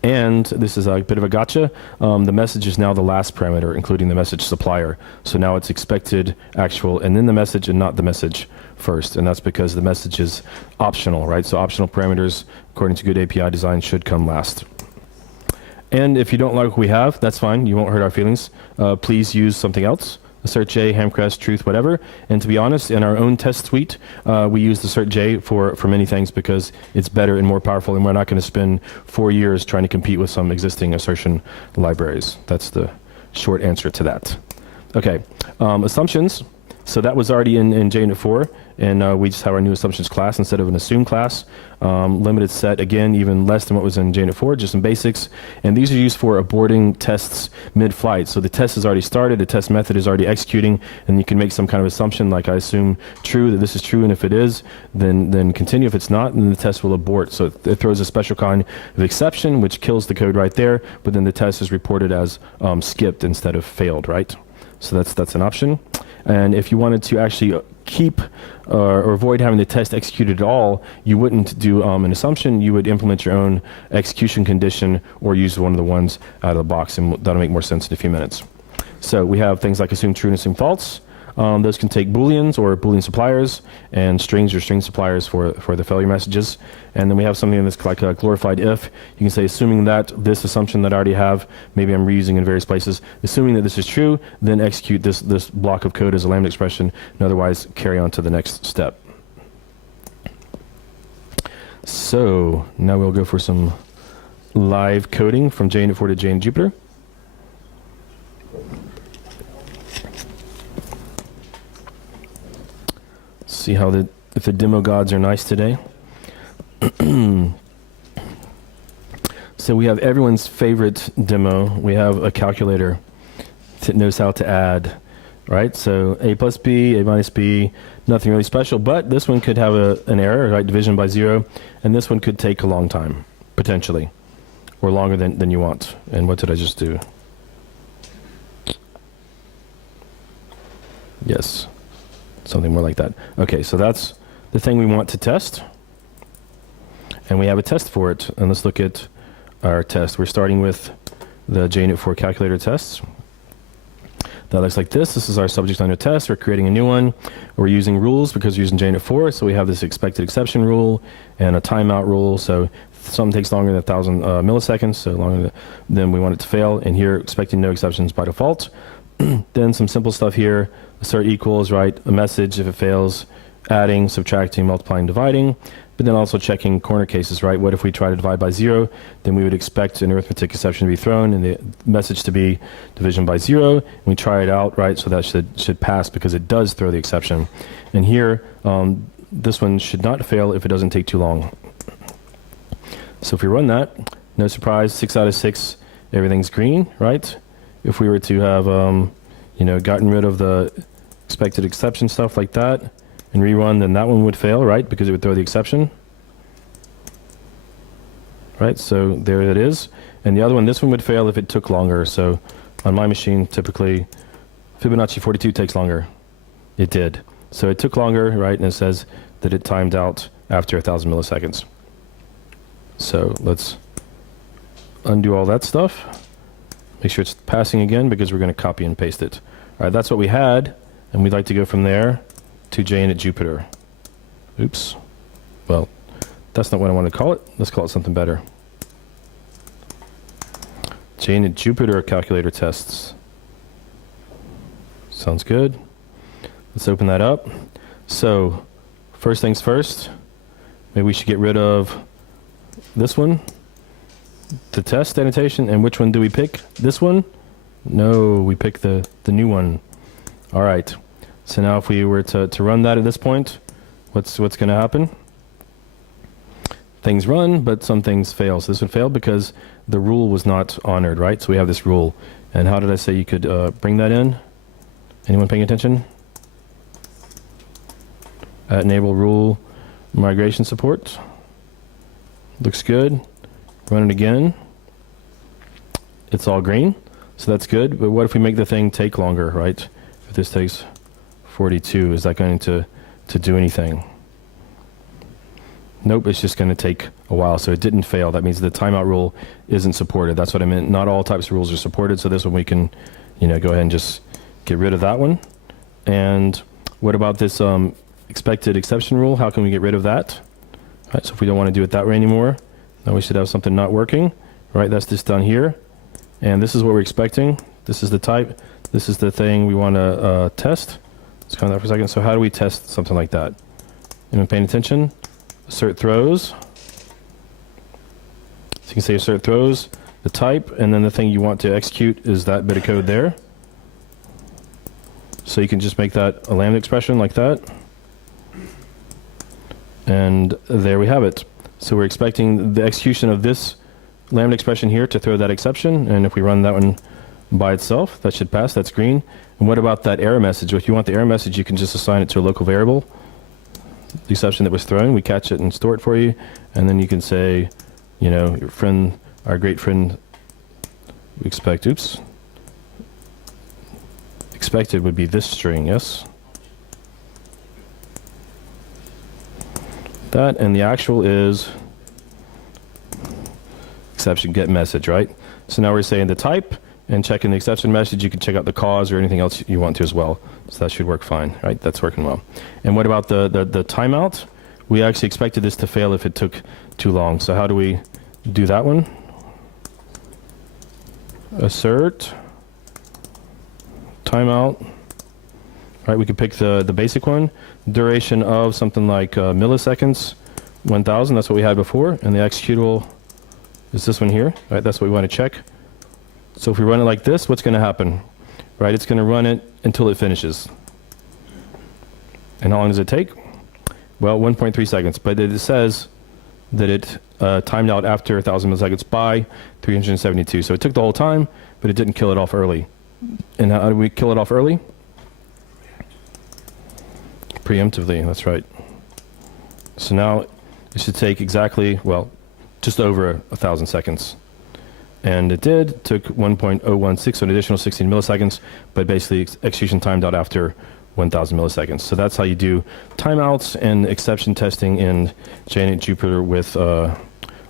And this is a bit of a gotcha. The message is now the last parameter, including the message supplier. So now it's expected, actual, and then the message, and not the message first. And that's because the message is optional, right? So optional parameters, according to good API design, should come last. And if you don't like what we have, that's fine. You won't hurt our feelings. Please use something else. Assert J, Hamcrest, Truth, whatever. And to be honest, in our own test suite, we use the Assert J for many things because it's better and more powerful, and we're not going to spend 4 years trying to compete with some existing assertion libraries. That's the short answer to that. Okay, assumptions. So that was already in JUnit 4, and we just have our new assumptions class instead of an assume class. Limited set, again, even less than what was in JUnit 4, just some basics. And these are used for aborting tests mid-flight. So the test has already started, the test method is already executing, and you can make some kind of assumption, like I assume true, that this is true, and if it is, then continue. If it's not, then the test will abort. So it throws a special kind of exception, which kills the code right there, but then the test is reported as skipped instead of failed, right? So that's an option. And if you wanted to actually keep or avoid having the test executed at all, you wouldn't do an assumption. You would implement your own execution condition or use one of the ones out of the box, and that'll make more sense in a few minutes. So we have things like assume true and assume false. Those can take booleans or boolean suppliers, and strings or string suppliers for the failure messages. And then we have something that's like a glorified if. You can say, assuming that this assumption that I already have, maybe I'm reusing in various places, assuming that this is true, then execute this block of code as a Lambda expression, and otherwise carry on to the next step. So now we'll go for some live coding from JUnit 4 to JUnit Jupyter. See how if the demo gods are nice today. So we have everyone's favorite demo. We have a calculator that knows how to add, right? So a plus b, a minus b, nothing really special, but this one could have an error, right? Division by 0, and this one could take a long time, potentially, or longer than you want. And what did I just do? Yes. Something more like that. Okay, so that's the thing we want to test. And we have a test for it. And let's look at our test. We're starting with the JUnit 4 calculator tests. That looks like this. This is our subject under test. We're creating a new one. We're using rules because we're using JUnit 4. So we have this expected exception rule and a timeout rule. So if something takes longer than 1,000 milliseconds, so longer than we want it to fail. And here, expecting no exceptions by default. Then some simple stuff here. Assert equals, right? A message if it fails, adding, subtracting, multiplying, dividing, but then also checking corner cases, right? What if we try to divide by 0? Then we would expect an arithmetic exception to be thrown and the message to be division by 0. And we try it out, right? So that should pass because it does throw the exception. And here, this one should not fail if it doesn't take too long. So if we run that, no surprise, 6 out of 6, everything's green, right? If we were to have, gotten rid of the expected exception stuff like that and rerun, then that one would fail, right? Because it would throw the exception. right? So there it is. And the other one, this one would fail if it took longer. So on my machine, typically Fibonacci 42 takes longer. It did. So it took longer, right? And it says that it timed out after 1,000 milliseconds. So let's undo all that stuff. Make sure it's passing again because we're going to copy and paste it. All right, that's what we had. And we'd like to go from there to Junit Jupyter. Oops. Well, that's not what I want to call it. Let's call it something better. Junit Jupyter calculator tests. Sounds good. Let's open that up. So, first things first, maybe we should get rid of this one, the test annotation, and which one do we pick? This one? No, we pick the new one. All right. So now if we were to run that at this point, what's going to happen? Things run, but some things fail. So this would fail because the rule was not honored, right? So we have this rule. And how did I say you could bring that in? Anyone paying attention? At enable rule migration support. Looks good. Run it again. It's all green. So that's good. But what if we make the thing take longer, right? If this takes 42, is that going to do anything? Nope, it's just going to take a while. So it didn't fail. That means the timeout rule isn't supported. That's what I meant. Not all types of rules are supported. So this one we can, go ahead and just get rid of that one. And what about this expected exception rule? How can we get rid of that? All right, so if we don't want to do it that way anymore, then we should have something not working. All right, that's just down here. And this is what we're expecting. This is the type. This is the thing we want to test. Let's come on that for a second. So how do we test something like that? Anyone paying attention? Assert throws. So you can say assert throws, the type, and then the thing you want to execute is that bit of code there. So you can just make that a lambda expression like that. And there we have it. So we're expecting the execution of this lambda expression here to throw that exception. And if we run that one by itself, that should pass. That's green. And what about that error message? If you want the error message, you can just assign it to a local variable. The exception that was thrown, we catch it and store it for you. And then you can say, your friend, our great friend, we expect, expected would be this string, yes? That, and the actual is exception get message, right? So now we're saying the type and checking the exception message. You can check out the cause or anything else you want to as well. So that should work fine, right? That's working well. And what about the timeout? We actually expected this to fail if it took too long. So how do we do that one? Assert timeout. Right, we could pick the basic one. Duration of something like milliseconds, 1,000. That's what we had before. And the executable is this one here. Right, that's what we want to check. So if we run it like this, what's going to happen? Right, it's going to run it until it finishes. And how long does it take? Well, 1.3 seconds. But it says that it timed out after 1,000 milliseconds by 372. So it took the whole time, but it didn't kill it off early. And how do we kill it off early? Preemptively, that's right. So now it should take exactly, just over 1,000 seconds. And it did, took 1.016, so an additional 16 milliseconds, but basically execution timed out after 1,000 milliseconds. So that's how you do timeouts and exception testing in Junit Jupyter with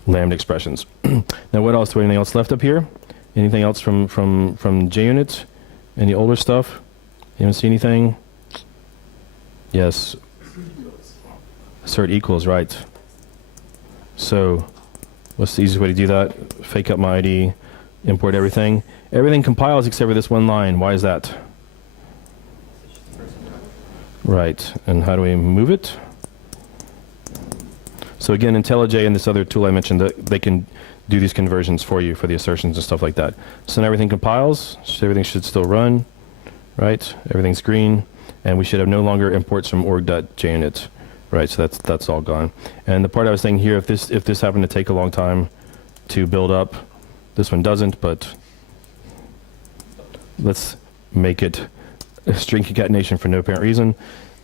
lambda expressions. Now what else? Anything else left up here? Anything else from JUnit? Any older stuff? You don't see anything? Yes. Assert equals, right. So what's the easiest way to do that? Fake up my ID, import everything. Everything compiles except for this one line. Why is that? Right. And how do we move it? So again, IntelliJ and this other tool I mentioned, they can do these conversions for you for the assertions and stuff like that. So now everything compiles. Everything should still run. Right. Everything's green. And we should have no longer imports from org.junit. Right, so that's all gone. And the part I was saying here, if this happened to take a long time to build up, this one doesn't, but let's make it a string concatenation for no apparent reason.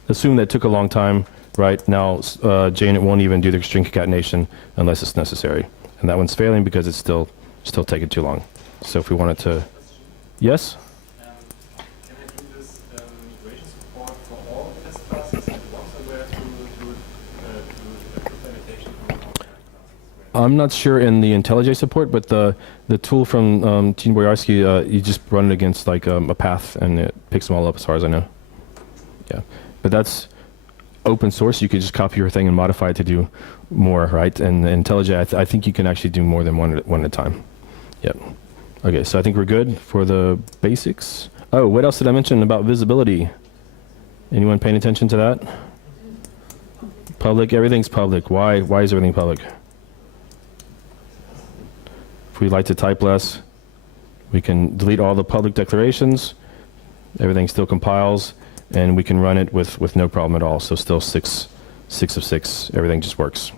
Assume that it took a long time, right? Now JUnit won't even do the string concatenation unless it's necessary. And that one's failing because it's still taking too long. So if we wanted to, yes? Can I do this migration support for all test classes at once, or do I have to do implementation from all test classes? I'm not sure in the IntelliJ support, but the tool from Gene Boyarsky, you just run it against like a path and it picks them all up as far as I know. Yeah, but that's open source. You could just copy your thing and modify it to do more, right? And IntelliJ, I think you can actually do more than one at a time. Yep. Okay, so I think we're good for the basics. Oh, what else did I mention about visibility? Anyone paying attention to that? Public, everything's public. Why is everything public? If we like to type less, we can delete all the public declarations. Everything still compiles, and we can run it with no problem at all. So still 6 of 6. Everything just works.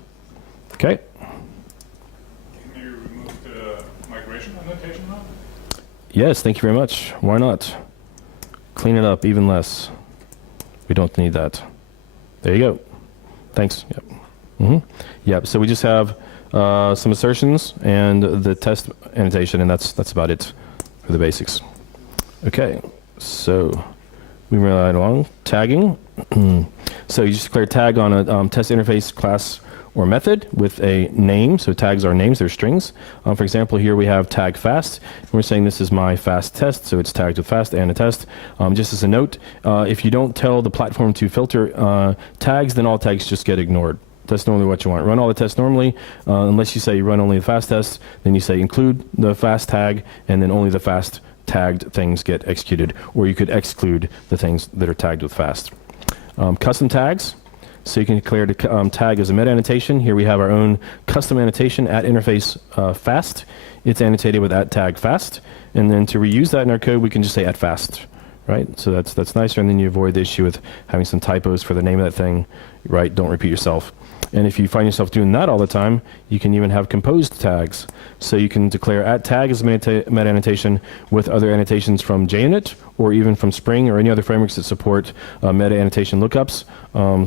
Okay. Can you remove the migration annotation now? Yes, thank you very much. Why not? Clean it up even less. We don't need that. There you go. Thanks. Yep. Yep. So we just have some assertions and the test annotation, and that's about it for the basics. Okay. So we move right along. Tagging. So you just declare tag on a test interface class or method with a name. So tags are names, they're strings. For example, here we have tag fast. And we're saying this is my fast test, so it's tagged with fast and a test. Just as a note, if you don't tell the platform to filter tags, then all tags just get ignored. That's normally what you want. Run all the tests normally, unless you say you run only the fast tests, then you say include the fast tag, and then only the fast tagged things get executed, or you could exclude the things that are tagged with fast. Custom tags. So you can declare the tag as a meta annotation. Here we have our own custom annotation at interface fast. It's annotated with at tag fast. And then to reuse that in our code, we can just say at fast, right? So that's nicer, and then you avoid the issue with having some typos for the name of that thing, right? Don't repeat yourself. And if you find yourself doing that all the time, you can even have composed tags. So you can declare at tag as a meta annotation with other annotations from Junit or even from Spring or any other frameworks that support meta annotation lookups.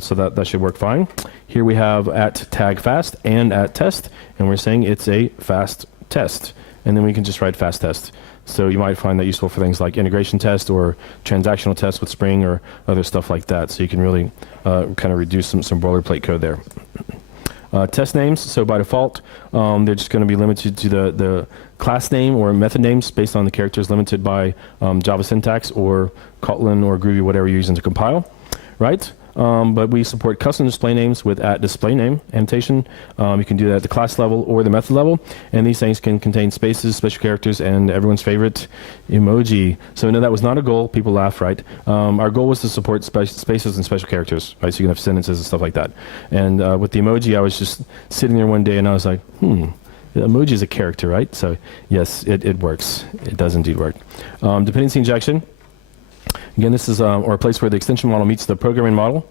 So that should work fine. Here we have at tag fast and at test, and we're saying it's a fast test. And then we can just write fast test. So you might find that useful for things like integration test or transactional tests with Spring or other stuff like that. So you can really kind of reduce some boilerplate code there. Test names, so by default, they're just going to be limited to the class name or method names based on the characters limited by Java syntax or Kotlin or Groovy, whatever you're using to compile, right? But we support custom display names with at display name annotation. You can do that at the class level or the method level, and these things can contain spaces, special characters, and everyone's favorite emoji. So no, that was not a goal. People laugh, right? Our goal was to support spaces and special characters, right? So you can have sentences and stuff like that. And with the emoji, I was just sitting there one day, and I was like, emoji is a character, right? So yes, it works. It does indeed work. Dependency injection. Again, this is or a place where the extension model meets the programming model.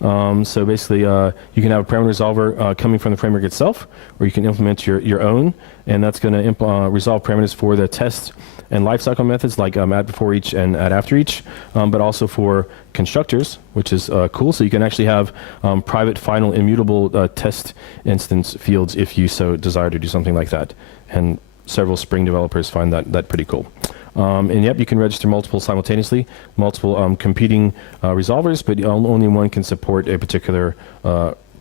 So basically, you can have a parameter resolver coming from the framework itself, or you can implement your own, and that's going to resolve parameters for the test and lifecycle methods like at before each and at after each, but also for constructors, which is cool. So you can actually have private, final, immutable test instance fields if you so desire to do something like that. And several Spring developers find that pretty cool. And yep, you can register multiple simultaneously, multiple competing resolvers, but only one can support a particular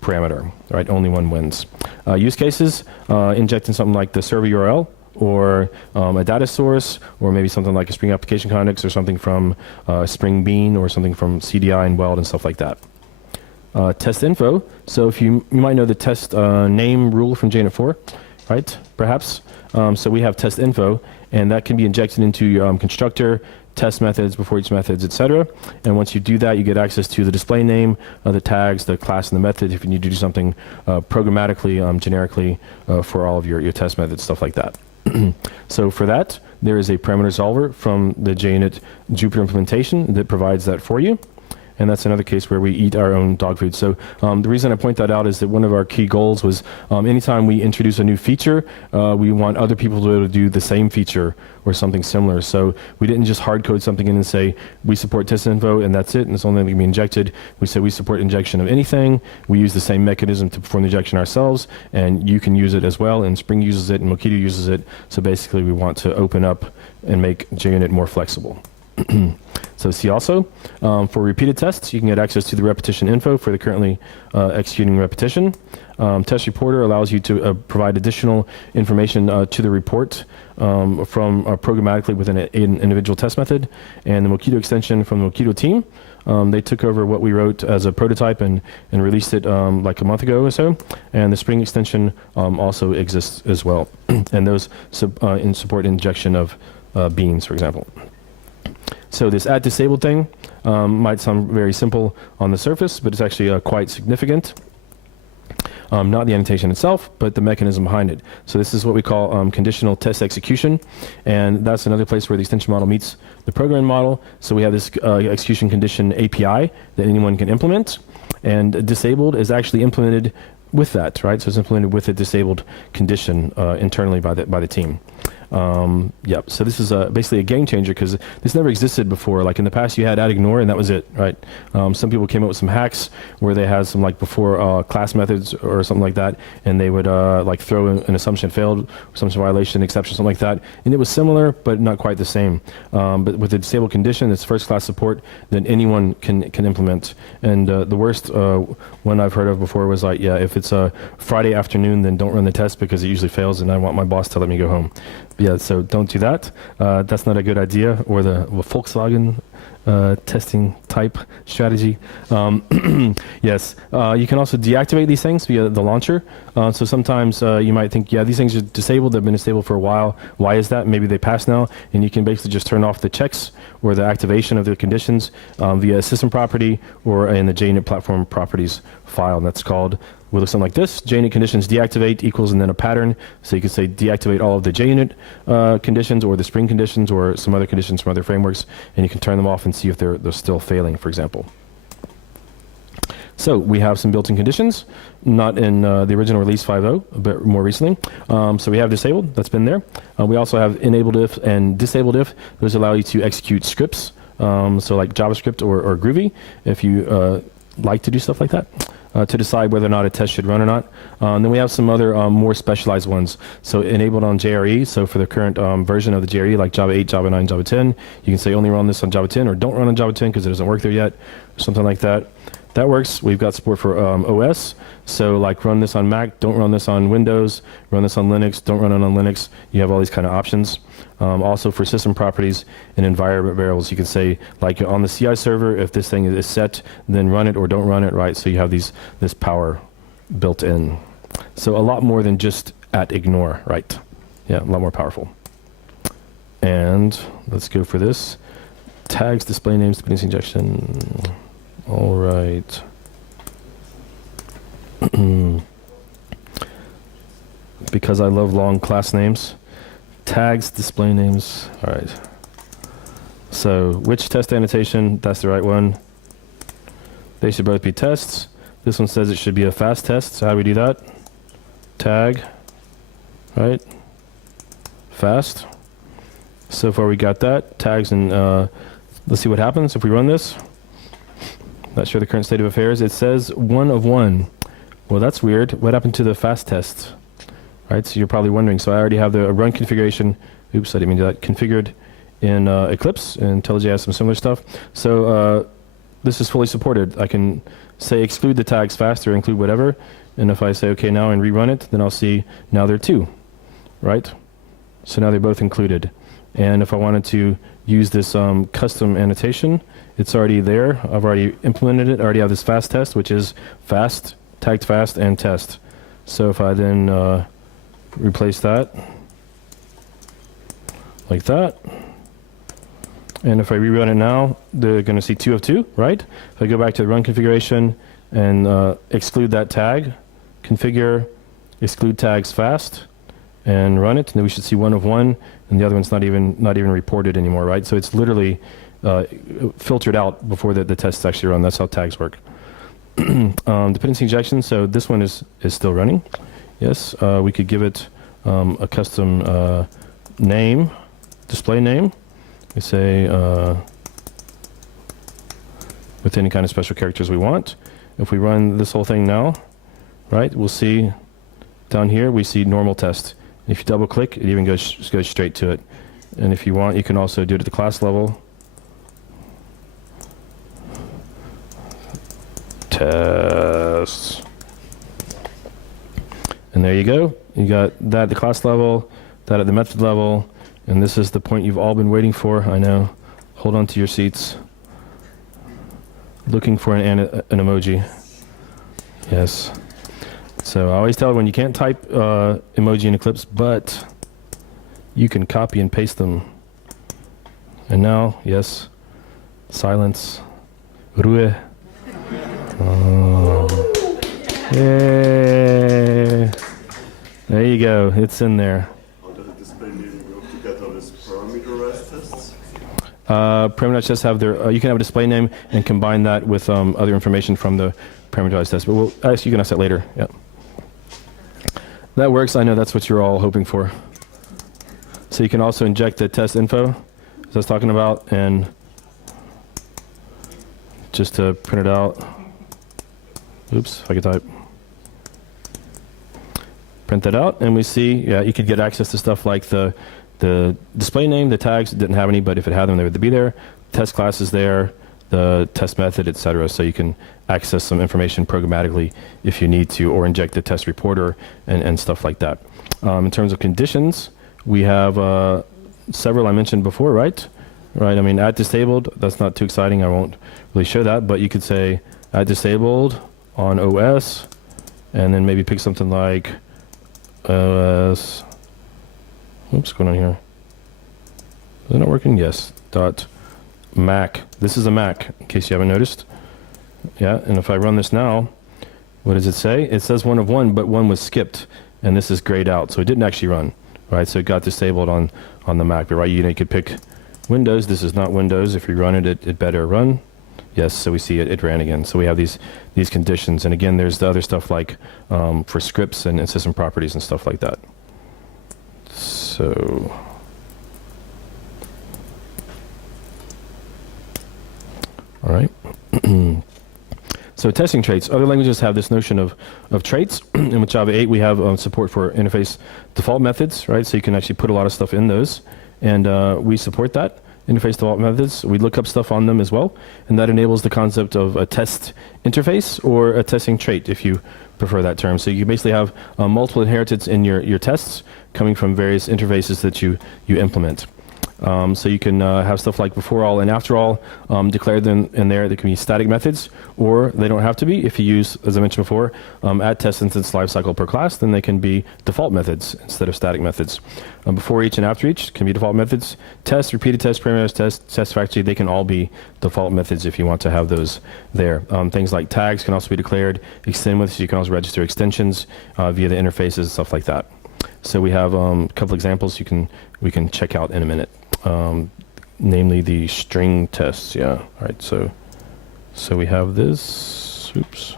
parameter, right? Only one wins. Use cases, injecting something like the server URL or a data source, or maybe something like a Spring application context or something from Spring Bean or something from CDI and Weld and stuff like that. Test info. So if you might know the test name rule from JUnit 4, right? Perhaps. So we have test info, and that can be injected into your constructor, test methods, before each methods, etc. And once you do that, you get access to the display name, the tags, the class, and the method if you need to do something programmatically, generically for all of your test methods, stuff like that. So for that, there is a parameter resolver from the JUnit Jupyter implementation that provides that for you. and that's another case where we eat our own dog food. So the reason I point that out is that one of our key goals was anytime we introduce a new feature, we want other people to be able to do the same feature or something similar. So we didn't just hard code something in and say we support test info and that's it, and it's only going to be injected. We said we support injection of anything. We use the same mechanism to perform the injection ourselves, and you can use it as well, and Spring uses it, and Mockito uses it. So basically we want to open up and make JUnit more flexible. So see also, for repeated tests, you can get access to the repetition info for the currently executing repetition. Test Reporter allows you to provide additional information to the report from programmatically within an individual test method. And the Mockito extension from the Mockito team, they took over what we wrote as a prototype and released it like a month ago or so. And the Spring extension also exists as well. And those support injection of beans, for example. So this at disabled thing might sound very simple on the surface, but it's actually quite significant. Not the annotation itself, but the mechanism behind it. So this is what we call conditional test execution, and that's another place where the extension model meets the program model. So we have this execution condition API that anyone can implement, and disabled is actually implemented with that, right? So it's implemented with a disabled condition internally by the team. Yep. So this is basically a game changer because this never existed before. Like in the past, you had add ignore and that was it, right? Some people came up with some hacks where they had some like before class methods or something like that, and they would like throw in an assumption failed, assumption violation, exception, something like that, and it was similar but not quite the same. But with the disabled condition, it's first class support that anyone can implement. And the worst one I've heard of before was like, yeah, if it's a Friday afternoon, then don't run the test because it usually fails, and I want my boss to let me go home. Yeah, so don't do that. That's not a good idea, or the Volkswagen testing type strategy. Yes, you can also deactivate these things via the launcher. So sometimes you might think, yeah, these things are disabled. They've been disabled for a while. Why is that? Maybe they pass now, and you can basically just turn off the checks or the activation of the conditions via a system property or in the JUnit platform properties file. And that's called, will look something like this: JUnit conditions deactivate equals and then a pattern. So you could say deactivate all of the JUnit conditions or the Spring conditions or some other conditions from other frameworks, and you can turn them off and see if they're still failing, for example. So we have some built-in conditions, not in the original release 5.0, but more recently. So we have disabled, that's been there. We also have enabled if and disabled if. Those allow you to execute scripts, so like JavaScript or Groovy, if you like to do stuff like that. To decide whether or not a test should run or not. And then we have some other more specialized ones. So enabled on JRE, so for the current version of the JRE, like Java 8, Java 9, Java 10, you can say only run this on Java 10 or don't run on Java 10 because it doesn't work there yet, or something like that. That works. We've got support for OS, so like run this on Mac, don't run this on Windows, run this on Linux, don't run it on Linux. You have all these kind of options. Also for system properties and environment variables, you can say like on the CI server, if this thing is set, then run it or don't run it, right? So you have this power built in. So a lot more than just at ignore, right? Yeah, a lot more powerful. And let's go for this. Tags, display names, dependency injection. All right. Because I love long class names. Tags, display names. All right. So which test annotation? That's the right one. They should both be tests. This one says it should be a fast test. So how do we do that? Tag, right? Fast. So far we got that. Tags, and let's see what happens if we run this. Not sure the current state of affairs. It says 1 of 1. Well, that's weird. What happened to the fast test? Right, so you're probably wondering. So I already have the run configuration. Oops, I didn't mean to do that. Configured in Eclipse, and IntelliJ has some similar stuff. So this is fully supported. I can say exclude the tags fast or include whatever. And if I say OK now and rerun it, then I'll see now there are 2, right? So now they're both included. And if I wanted to use this custom annotation, it's already there. I've already implemented it. I already have this fast test, which is fast, tagged fast, and test. So if I then replace that like that, and if I rerun it now, they're going to see 2 of 2, right? If I go back to the run configuration and exclude that tag, configure, exclude tags fast, and run it, and then we should see 1 of 1, and the other one's not even reported anymore, right? So it's literally filtered out before the tests actually run. That's how tags work. Dependency injection, so this one is still running. Yes, we could give it a custom name, display name. We say with any kind of special characters we want. If we run this whole thing now, right, we'll see down here, we see normal test. If you double click, it even goes straight to it. And if you want, you can also do it at the class level. Tests. And there you go. You got that at the class level, that at the method level, and this is the point you've all been waiting for. I know. Hold on to your seats. Looking for an emoji. Yes. So I always tell when you can't type emoji in Eclipse, but you can copy and paste them. And now, yes, silence. Ruhe. Oh. Yay. There you go. It's in there. How does the display name work together with parameterized tests? Parameterized tests have their, you can have a display name and combine that with other information from the parameterized test. But you can ask that later. Yeah. That works. I know that's what you're all hoping for. So you can also inject the test info, as I was talking about, and just to print it out. Oops, if I could type. Print that out, and we see, yeah, you could get access to stuff like the display name, the tags. It didn't have any, but if it had them, they would be there. Test class is there, the test method, etc. So you can access some information programmatically if you need to, or inject the test reporter and stuff like that. In terms of conditions, we have several I mentioned before, right? Right. I mean, at disabled. That's not too exciting. I won't really show that, but you could say at disabled on OS, and then maybe pick something like OS. Oops, what's going on here? Is it not working? Yes. Dot Mac. This is a Mac, in case you haven't noticed. Yeah, and if I run this now, what does it say? It says 1 of 1, but 1 was skipped, and this is grayed out, so it didn't actually run, right? So it got disabled on the Mac, but right, you could pick Windows. This is not Windows. If you run it, it better run. Yes, so we see it ran again. So we have these conditions, and again, there's the other stuff like for scripts and system properties and stuff like that. So all right. So testing traits. Other languages have this notion of traits. In Java 8, we have support for interface default methods, right? So you can actually put a lot of stuff in those, and we support that. Interface default methods, we look up stuff on them as well, and that enables the concept of a test interface or a testing trait, if you prefer that term. So you basically have multiple inheritance in your tests coming from various interfaces that you implement. So you can have stuff like before all and after all declared in there. There can be static methods, or they don't have to be. If you use, as I mentioned before, add test instance lifecycle per class, then they can be default methods instead of static methods. Before each and after each can be default methods. Test, repeated test, parameters test, test factory, they can all be default methods if you want to have those there. Things like tags can also be declared. Extend with, so you can also register extensions via the interfaces and stuff like that. So we have a couple examples we can check out in a minute. Namely the string tests. Yeah. All right. So we have this. Oops.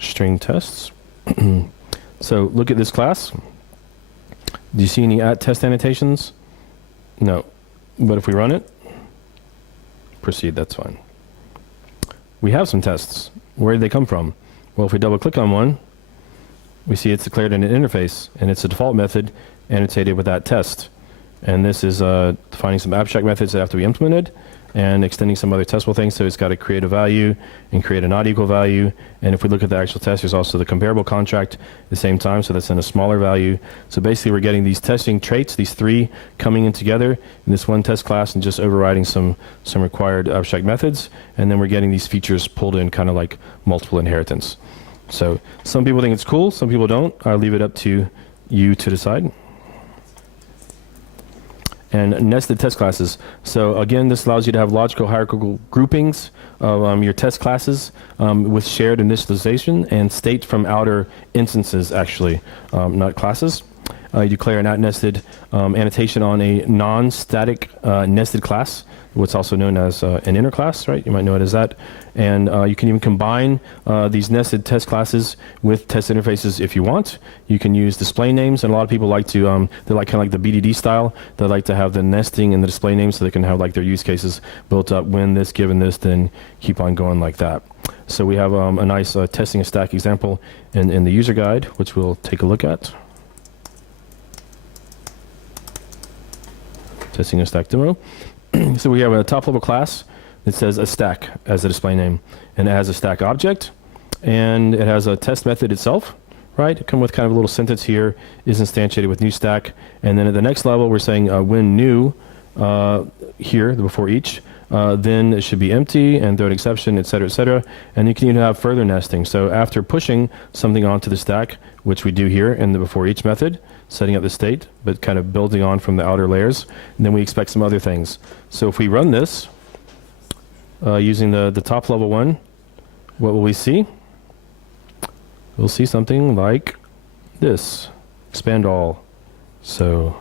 String tests. So look at this class. Do you see any test annotations? No. But if we run it, proceed. That's fine. We have some tests. Where did they come from? Well, if we double click on one, we see it's declared in an interface, and it's a default method annotated with that test. And this is defining some abstract methods that have to be implemented and extending some other testable things. So it's got to create a value and create a not equal value. And if we look at the actual test, there's also the comparable contract at the same time, so that's in a smaller value. So basically we're getting these testing traits, these three coming in together in this one test class and just overriding some required abstract methods. And then we're getting these features pulled in kind of like multiple inheritance. So some people think it's cool, some people don't. I'll leave it up to you to decide. and nested test classes. So again, this allows you to have logical hierarchical groupings of your test classes with shared initialization and state from outer instances, actually, not classes. You declare an at-nested annotation on a non-static nested class, what's also known as an inner class, right? You might know it as that. And you can even combine these nested test classes with test interfaces if you want. You can use display names, and a lot of people like to, they like kind of like the BDD style. They like to have the nesting and the display names so they can have like their use cases built up. When this, given this, then keep on going like that. So we have a nice testing a stack example in the user guide, which we'll take a look at. Testing a stack demo. So we have a top level class that says a stack as a display name, and it has a stack object, and it has a test method itself, right? It comes with kind of a little sentence here, is instantiated with new stack, and then at the next level we're saying when new here before each, then it should be empty and throw an exception, etc., and you can even have further nesting. So after pushing something onto the stack, which we do here in the before each method, setting up the state, but kind of building on from the outer layers, and then we expect some other things. So if we run this using the top level one, what will we see? We'll see something like this, expand all. So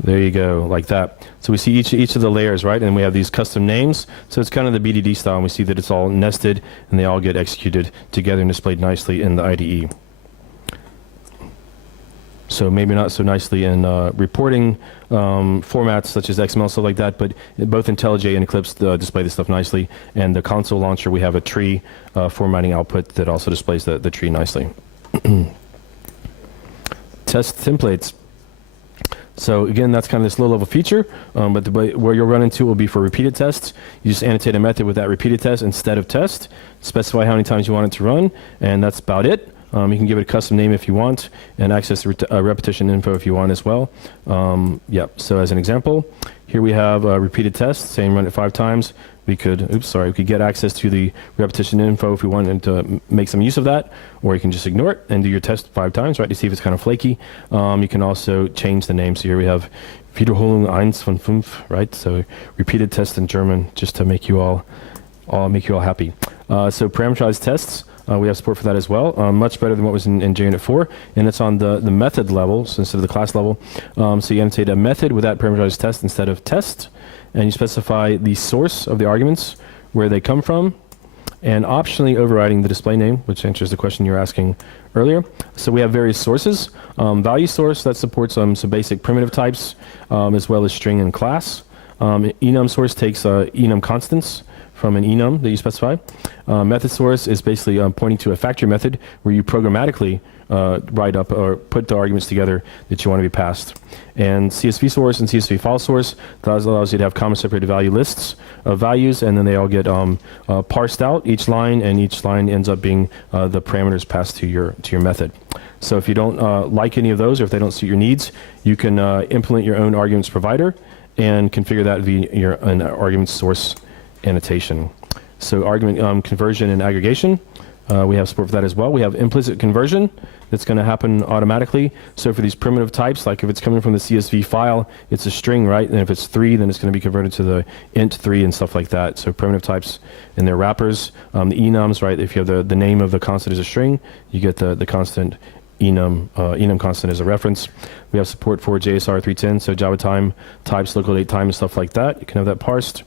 there you go, like that. So we see each of the layers, right? And we have these custom names. So it's kind of the BDD style, and we see that it's all nested, and they all get executed together and displayed nicely in the IDE. So maybe not so nicely in reporting formats such as XML, stuff like that, but both IntelliJ and Eclipse display this stuff nicely. And the console launcher, we have a tree formatting output that also displays the tree nicely. Test templates. So again, that's kind of this low-level feature, but where you'll run into will be for repeated tests. You just annotate a method with that repeated test instead of test, specify how many times you want it to run, and that's about it. You can give it a custom name if you want, and access repetition info if you want as well. Yep. So as an example, here we have a repeated test, saying run it 5 times. We could, we could get access to the repetition info if we wanted to make some use of that, or you can just ignore it and do your test 5 times, right, to see if it's kind of flaky. You can also change the name. So here we have Wiederholung 1 von 5, right? So repeated test in German, just to make you all happy. So parameterized tests. We have support for that as well, much better than what was in JUnit 4, and it's on the method level so instead of the class level. So you annotate a method with that parameterized test instead of test, and you specify the source of the arguments, where they come from, and optionally overriding the display name, which answers the question you were asking earlier. So we have various sources. Value source, that supports some basic primitive types, as well as string and class. Enum source takes enum constants from an enum that you specify. Method source is basically pointing to a factory method where you programmatically write up or put the arguments together that you want to be passed. And CSV source and CSV file source, that allows you to have comma separated value lists of values, and then they all get parsed out, each line, and each line ends up being the parameters passed to your method. So if you don't like any of those, or if they don't suit your needs, you can implement your own arguments provider and configure that via an argument source annotation. So argument conversion and aggregation, we have support for that as well. We have implicit conversion that's going to happen automatically. So for these primitive types, like if it's coming from the CSV file, it's a string, right? And if it's 3, then it's going to be converted to the int 3 and stuff like that. So primitive types and their wrappers. The enums, right? If you have the name of the constant as a string, you get the constant enum constant as a reference. We have support for JSR 310, so Java time, types, local date time, and stuff like that. You can have that parsed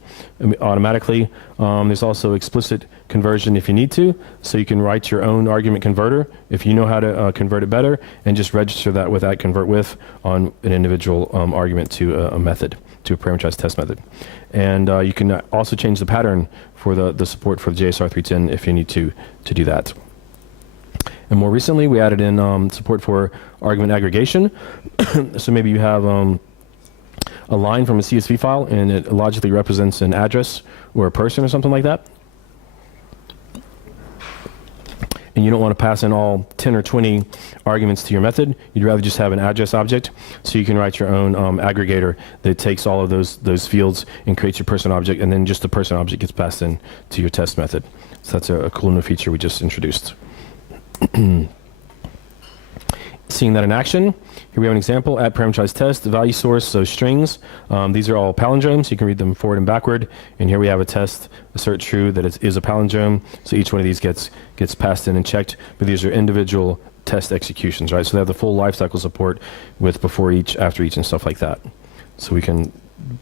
automatically. There's also explicit conversion if you need to, so you can write your own argument converter if you know how to convert it better, and just register that with that convert with on an individual argument to a method, to a parameterized test method. And you can also change the pattern for the support for the JSR 310 if you need to do that. And more recently, we added in support for argument aggregation. So maybe you have a line from a CSV file, and it logically represents an address or a person or something like that. And you don't want to pass in all 10 or 20 arguments to your method. You'd rather just have an address object, so you can write your own aggregator that takes all of those fields and creates your person object, and then just the person object gets passed in to your test method. So that's a cool new feature we just introduced. CSV seeing that in action. Here we have an example, at parameterized test, value source, so strings. These are all palindromes. You can read them forward and backward. And here we have a test, assert true, that it is a palindrome. So each one of these gets passed in and checked, but these are individual test executions, right? So they have the full lifecycle support with before each, after each, and stuff like that. So we can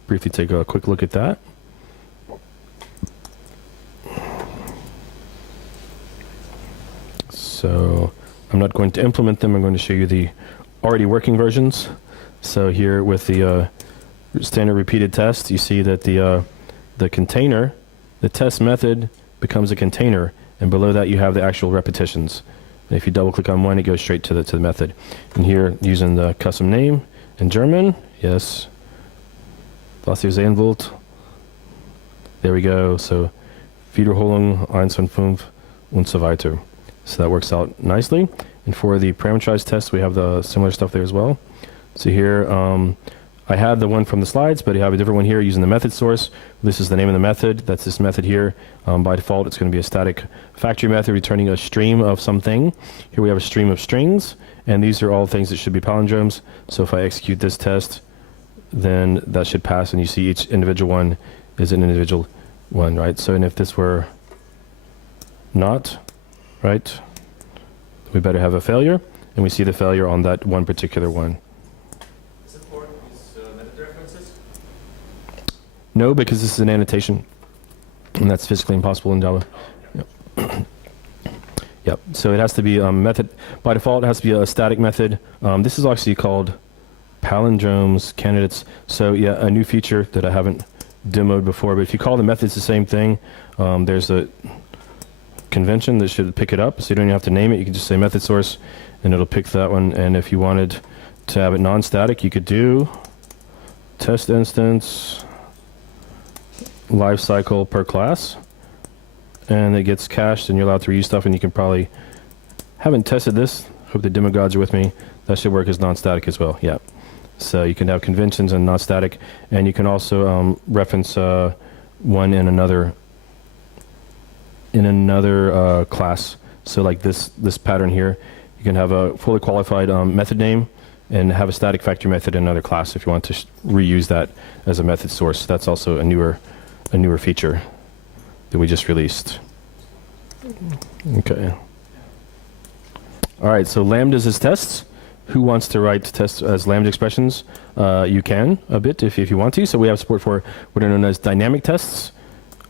briefly take a quick look at that. So I'm not going to implement them. I'm going to show you the already working versions. So here with the standard repeated test, you see that the container, the test method becomes a container, and below that you have the actual repetitions. And if you double click on one, it goes straight to the method. And here, using the custom name in German, yes, was ihr sehen wollt. There we go. So Wiederholung 1 und so weiter. So that works out nicely. And for the parameterized test, we have the similar stuff there as well. So here, I had the one from the slides, but I have a different one here using the method source. This is the name of the method. That's this method here. By default, it's going to be a static factory method returning a stream of something. Here we have a stream of strings, and these are all things that should be palindromes. So if I execute this test, then that should pass, and you see each individual one is an individual one, right? So, and if this were not, right, we better have a failure, and we see the failure on that one particular one. Support these method references? No, because this is an annotation, and that's physically impossible in Java. Yep. Yep. So it has to be a method. By default, it has to be a static method. This is actually called palindromes candidates. So yeah, a new feature that I haven't demoed before. But if you call the methods the same thing, there's a convention that should pick it up. So you don't even have to name it. You can just say method source, and it'll pick that one. And if you wanted to have it non-static, you could do test instance lifecycle per class, and it gets cached, and you're allowed to reuse stuff. And you can probably, haven't tested this, hope the demo gods are with me, that should work as non-static as well. Yeah, so you can have conventions and not static, and you can also reference one in another class. So like this pattern here, you can have a fully qualified method name and have a static factory method in another class if you want to reuse that as a method source. That's also a newer feature that we just released. Okay. All right, so lambdas as tests. Who wants to write tests as lambda expressions? You can a bit if you want to. So we have support for what are known as dynamic tests.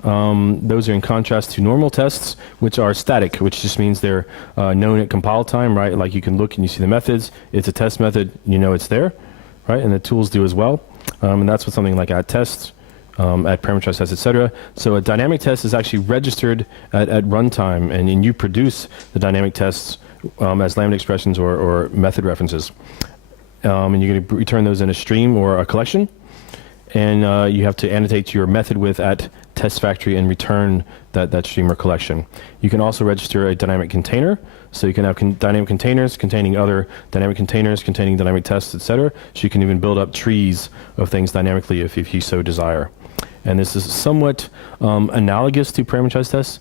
Those are in contrast to normal tests, which are static, which just means they're known at compile time, right? Like you can look and you see the methods. It's a test method, you know it's there, right? And the tools do as well. And that's what something like at tests, at parameterized tests, etc. So a dynamic test is actually registered at runtime, and you produce the dynamic tests as lambda expressions or method references. And you're going to return those in a stream or a collection. And you have to annotate your method with at test factory and return that stream or collection. You can also register a dynamic container. So you can have dynamic containers containing other dynamic containers containing dynamic tests, etc. So you can even build up trees of things dynamically if you so desire. And this is somewhat analogous to parameterized tests,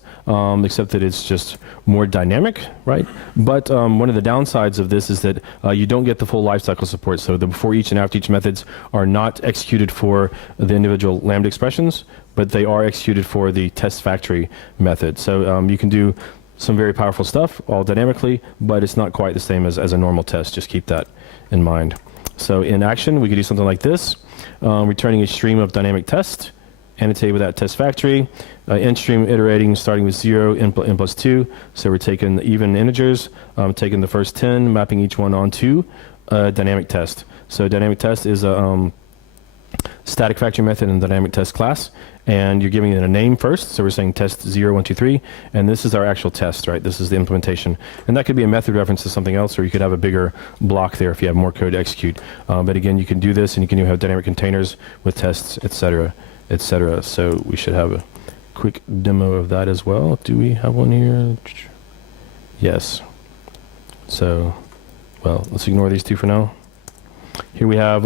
except that it's just more dynamic, right? But one of the downsides of this is that you don't get the full lifecycle support. So the before each and after each methods are not executed for the individual lambda expressions, but they are executed for the test factory method. So you can do some very powerful stuff all dynamically, but it's not quite the same as a normal test. Just keep that in mind. So in action, we could do something like this, returning a stream of dynamic tests, annotate with that test factory, in stream iterating starting with 0, n plus 2. So we're taking even integers, taking the first 10, mapping each one onto a dynamic test. So dynamic test is a static factory method in the dynamic test class, and you're giving it a name first. So we're saying test 0, 1, 2, 3, and this is our actual test, right? This is the implementation. And that could be a method reference to something else, or you could have a bigger block there if you have more code to execute. But again, you can do this, and you can even have dynamic containers with tests, etc., etc. So we should have a quick demo of that as well. Do we have one here? Yes. So, well, let's ignore these two for now. Here we have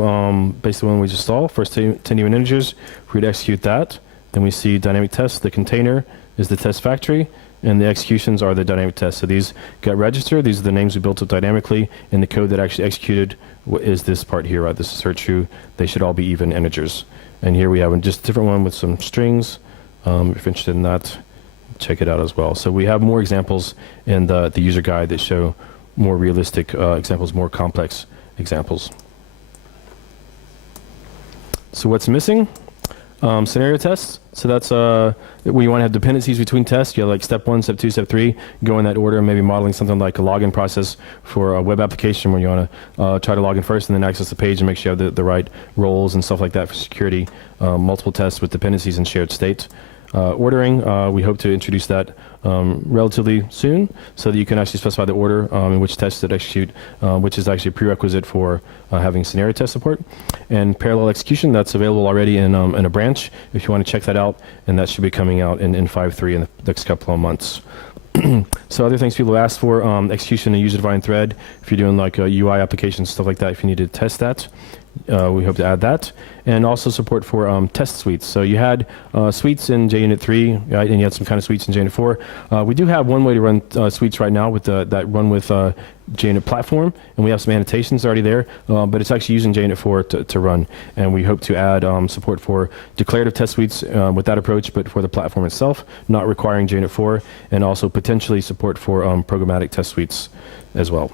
basically one we just saw. First 10 even integers. If we were to execute that, then we see dynamic test. The container is the test factory, and the executions are the dynamic tests. So these get registered. These are the names we built up dynamically, and the code that actually executed is this part here, right? This is assert true. They should all be even integers. And here we have just a different one with some strings. If you're interested in that, check it out as well. So we have more examples in the user guide that show more realistic examples, more complex examples. So what's missing? Scenario tests. So that's where you want to have dependencies between tests. You have like step 1, step 2, step 3, go in that order, maybe modeling something like a login process for a web application where you want to try to log in first and then access the page and make sure you have the right roles and stuff like that for security. Multiple tests with dependencies and shared state. Ordering, we hope to introduce that relatively soon so that you can actually specify the order in which tests that execute, which is actually a prerequisite for having scenario test support. And parallel execution, that's available already in a branch if you want to check that out, and that should be coming out in 5.3 in the next couple of months. So other things people have asked for, execution and user-defined thread. If you're doing like UI applications, stuff like that, if you need to test that, we hope to add that. And also support for test suites. So you had suites in JUnit 3, right, and you had some kind of suites in JUnit 4. We do have one way to run suites right now with that run with JUnit platform, and we have some annotations already there, but it's actually using JUnit 4 to run. And we hope to add support for declarative test suites with that approach, but for the platform itself, not requiring JUnit 4, and also potentially support for programmatic test suites as well.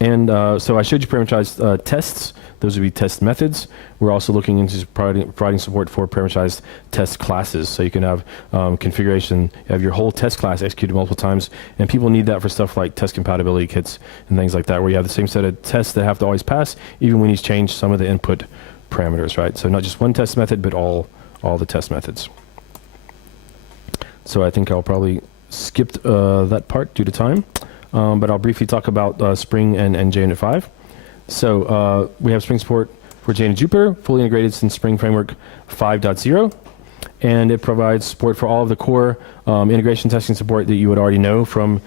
And so I showed you parameterized tests. Those would be test methods. We're also looking into providing support for parameterized test classes. So you can have configuration, you have your whole test class executed multiple times, and people need that for stuff like test compatibility kits and things like that, where you have the same set of tests that have to always pass, even when you change some of the input parameters, right? So not just one test method, but all the test methods. So I think I'll probably skip that part due to time. But I'll briefly talk about Spring and JUnit 5. So we have Spring support for JUnit Jupyter, fully integrated since Spring Framework 5.0. And it provides support for all of the core integration testing support that you would already know from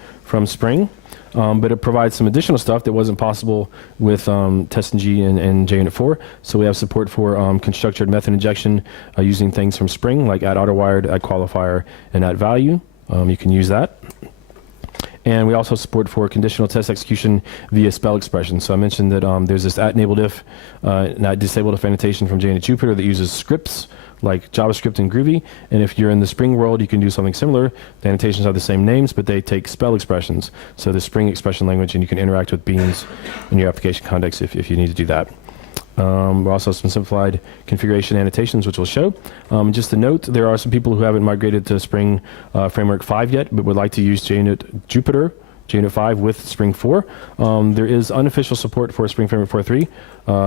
Spring. But it provides some additional stuff that wasn't possible with TestNG and JUnit 4. So we have support for constructed method injection using things from Spring, like add autowired, add qualifier, and add value. You can use that. And we also support for conditional test execution via spell expression. So I mentioned that there's this @enabled if, disabled if annotation from JUnit Jupyter that uses scripts like JavaScript and Groovy. And if you're in the Spring world, you can do something similar. The annotations are the same names, but they take spell expressions. So the Spring expression language, and you can interact with beans in your application context if you need to do that. We also have some simplified configuration annotations, which we'll show. Just a note, there are some people who haven't migrated to Spring Framework 5 yet, but would like to use JUnit Jupyter, JUnit 5 with Spring 4. There is unofficial support for Spring Framework 4.3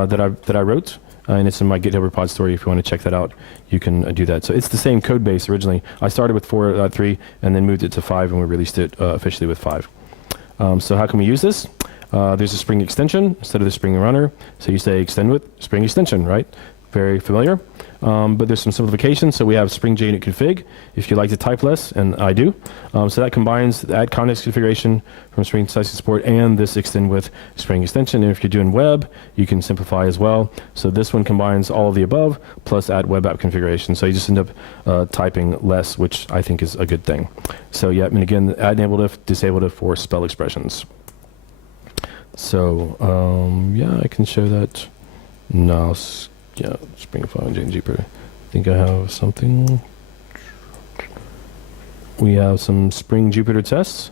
that I wrote, and it's in my GitHub repository. If you want to check that out, you can do that. So it's the same code base originally. I started with 4.3 and then moved it to 5, and we released it officially with 5. So how can we use this? There's a Spring extension instead of the Spring runner. So you say extend with Spring extension, right? Very familiar. But there's some simplification. So we have Spring JUnit config, if you like to type less, and I do. So that combines the add context configuration from Spring testing support and this extend with Spring extension. And if you're doing web, you can simplify as well. So this one combines all of the above plus add web app configuration. So you just end up typing less, which I think is a good thing. So yeah, and again, add enabled if, disabled if for spell expressions. So yeah, I can show that now. Yeah, Spring 5 and JUnit Jupyter. I think I have something. We have some Spring Jupyter tests.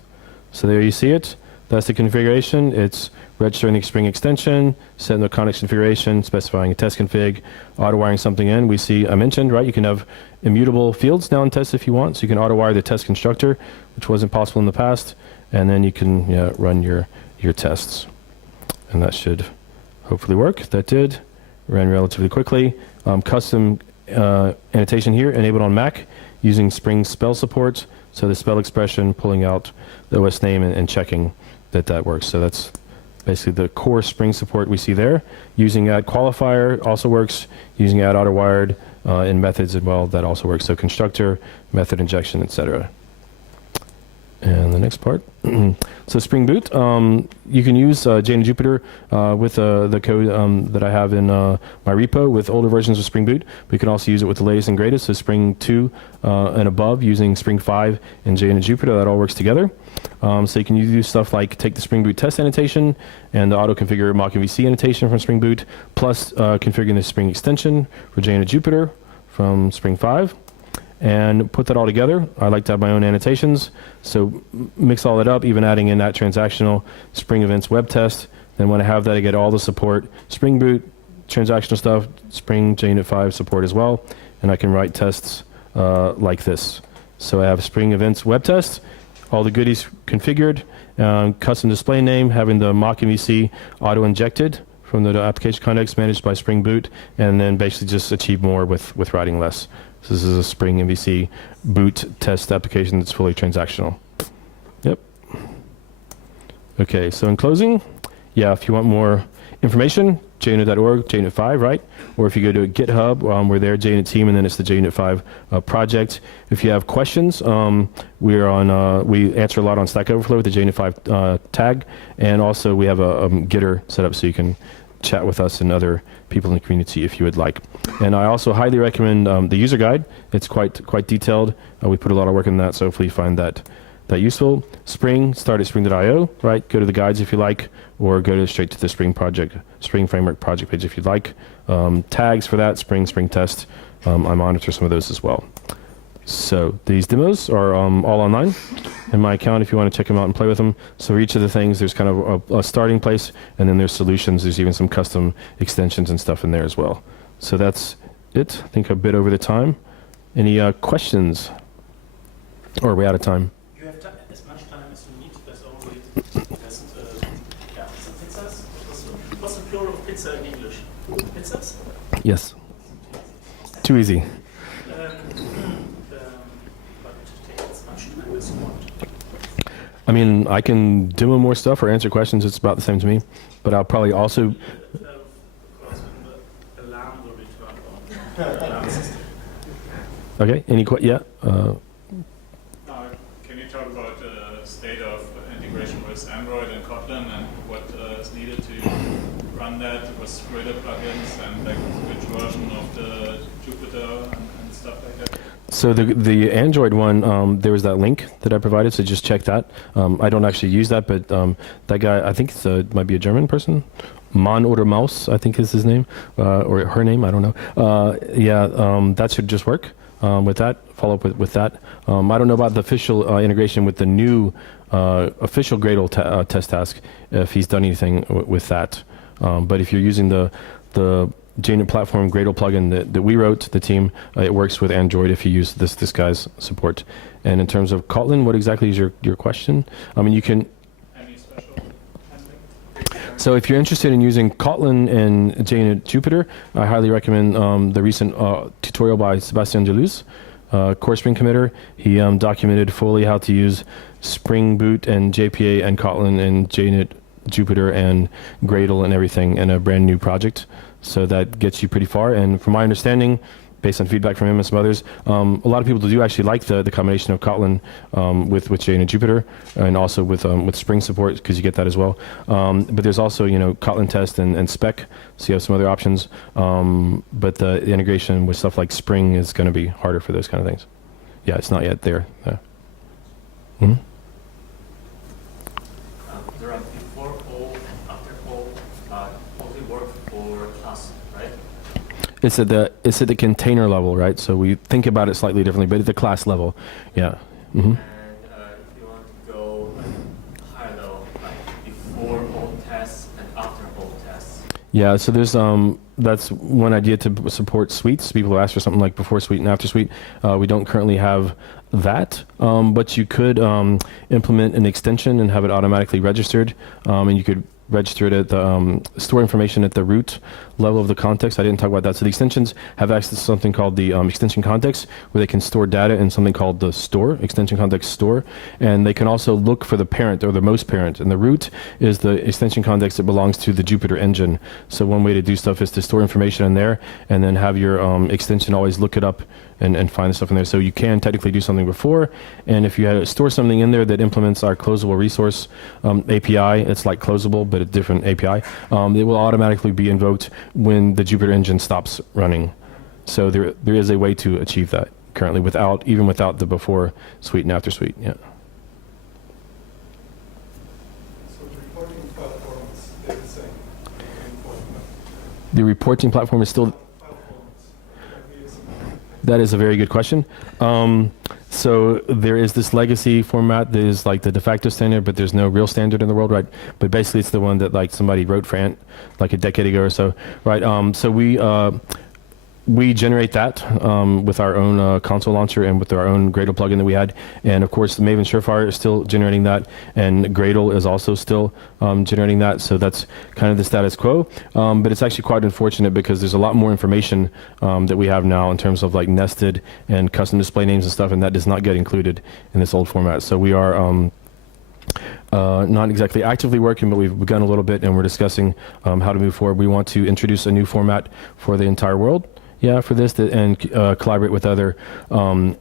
So there you see it. That's the configuration. It's registering the Spring extension, setting the context configuration, specifying a test config, auto-wiring something in. We see, I mentioned, right, you can have immutable fields now in tests if you want. So you can auto-wire the test constructor, which wasn't possible in the past. And then you can run your tests. And that should hopefully work. That did. Ran relatively quickly. Custom annotation here enabled on Mac using Spring spell support. So the spell expression, pulling out the OS name and checking that works. So that's basically the core Spring support we see there. Using add qualifier also works. Using add autowired in methods as well, that also works. So constructor, method injection, etc. And the next part. So Spring Boot, you can use Junit Jupyter with the code that I have in my repo with older versions of Spring Boot. But you can also use it with the latest and greatest, so Spring 2 and above using Spring 5 and Junit Jupyter. That all works together. So you can do stuff like take the Spring Boot test annotation and the auto-configure mock MVC annotation from Spring Boot, plus configuring the Spring extension for Junit Jupyter from Spring 5. And put that all together. I like to have my own annotations, so mix all that up, even adding in that transactional Spring Events web test. Then when I have that, I get all the support, Spring Boot, transactional stuff, Spring Junit 5 support as well, and I can write tests like this. So I have Spring Events web test, all the goodies configured, custom display name, having the mock MVC auto-injected from the application context managed by Spring Boot, and then basically just achieve more with writing less. So this is a Spring MVC boot test application that's fully transactional. Yep. Okay, so in closing, yeah, if you want more information, junit.org, Junit 5, right? Or if you go to GitHub, we're there, Junit team, and then it's the Junit 5 project. If you have questions, we're on, we answer a lot on Stack Overflow with the Junit 5 tag, and also we have a Gitter set up so you can chat with us and other people in the community if you would like. And I also highly recommend the user guide. It's quite detailed. We put a lot of work in that, so hopefully you find that useful. Spring, start at spring.io, right? Go to the guides if you like, or go straight to the Spring Framework project page if you'd like. Tags for that, Spring test. I monitor some of those as well. So these demos are all online in my account if you want to check them out and play with them. So for each of the things, there's kind of a starting place, and then there's solutions. There's even some custom extensions and stuff in there as well. So that's it. I think a bit over the time. Any questions? Or are we out of time? You have as much time as you need. There's only some pizzas. What's the plural of pizza in English? Pizzas? Yes. Too easy. I mean, I can demo more stuff or answer questions. It's about the same to me. But I'll probably also... Because when the alarm will be turned on. Alarm system. Okay, any yeah? Can you talk about the state of integration with Android and Kotlin and what is needed to run that with Gradle plugins and like which version of the Jupyter and stuff like that? So the Android one, there was that link that I provided, so just check that. I don't actually use that, but that guy, I think might be a German person. Mann oder Maus, I think is his name, or her name, I don't know. That should just work with that, follow up with that. I don't know about the official integration with the new official Gradle test task, if he's done anything with that. But if you're using the Junit platform Gradle plugin that we wrote, the team, it works with Android if you use this guy's support. And in terms of Kotlin, what exactly is your question? I mean, you can... Any special handling? So if you're interested in using Kotlin and Junit Jupyter, I highly recommend the recent tutorial by Sebastian Deleuze, core Spring committer. He documented fully how to use Spring Boot and JPA and Kotlin and Junit Jupyter and Gradle and everything in a brand new project. So that gets you pretty far. And from my understanding, based on feedback from him and some others, a lot of people do actually like the combination of Kotlin with Junit Jupyter, and also with Spring support, because you get that as well. But there's also Kotlin test and spec, so you have some other options. But the integration with stuff like Spring is going to be harder for those kind of things. Yeah, it's not yet there. Mm-hmm. There are before all and after all only work for class, right? It's at the container level, right? So we think about it slightly differently, but at the class level, yeah. Mm-hmm. And if you want to go higher level, like before all tests and after all tests. Yeah, so there's that's one idea to support suites. People who ask for something like before suite and after suite. We don't currently have that, but you could implement an extension and have it automatically registered, and you could register it at the store information at the root level of the context. I didn't talk about that. So the extensions have access to something called the extension context, where they can store data in something called the store, extension context store, and they can also look for the parent or the most parent. And the root is the extension context that belongs to the Jupyter engine. So one way to do stuff is to store information in there, and then have your extension always look it up and find the stuff in there. So you can technically do something before, and if you store something in there that implements our closable resource API, it's like closable, but a different API, it will automatically be invoked when the Jupyter engine stops running. So there is a way to achieve that currently even without the before suite and after suite. Yeah. So the reporting platform is still the same. The reporting platform is still. That is a very good question. So there is this legacy format that is like the de facto standard, but there's no real standard in the world, right? But basically, it's the one that like somebody wrote for Ant like a decade ago or so, right? So we generate that with our own console launcher and with our own Gradle plugin that we had. And of course, the Maven Surefire is still generating that, and Gradle is also still generating that. So that's kind of the status quo. But it's actually quite unfortunate because there's a lot more information that we have now in terms of like nested and custom display names and stuff, and that does not get included in this old format. So we are not exactly actively working, but we've begun a little bit, and we're discussing how to move forward. We want to introduce a new format for the entire world. Yeah, for this, and collaborate with other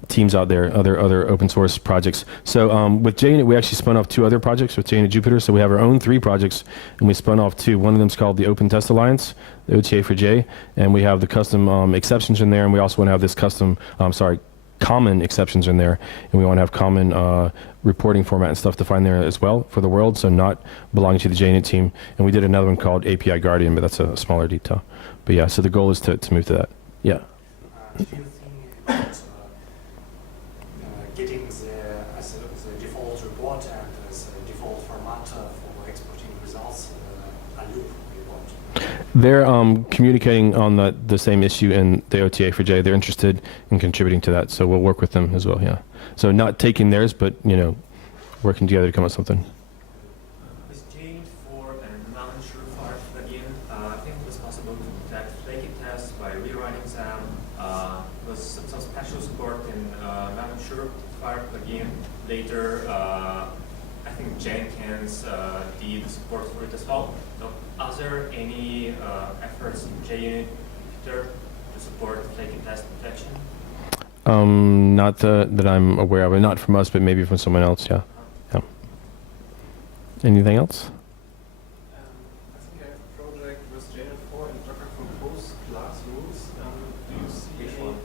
teams out there, other open source projects. So with JUnit, we actually spun off 2 other projects with JUnit Jupyter. So we have our own 3 projects, and we spun off 2. One of them is called the Open Test Alliance, the OTA for J, and we have the custom exceptions in there, and we also want to have this common exceptions in there, and we want to have common reporting format and stuff defined there as well for the world, so not belonging to the JUnit team. And we did another one called API Guardian, but that's a smaller detail. But yeah, so the goal is to move to that. Yeah. Do you think that getting as a default report and as a default format for exporting results a loop report? They're communicating on the same issue in the OTA for J. They're interested in contributing to that, so we'll work with them as well. Yeah. So not taking theirs, but working together to come up with something. With JUnit 4 and Maven Surefire plugin, I think it was possible to detect flaky tests by rewriting them. Was some special support in Maven Surefire plugin. Later, I think Jenkins did support for it as well. So, are there any efforts in JUnit to support flaky test detection? Not that I'm aware of, not from us, but maybe from someone else. Yeah. Yeah. Anything else? I think I have a project with JUnit 4 and Docker Compose class rules. Do you see Which any? one?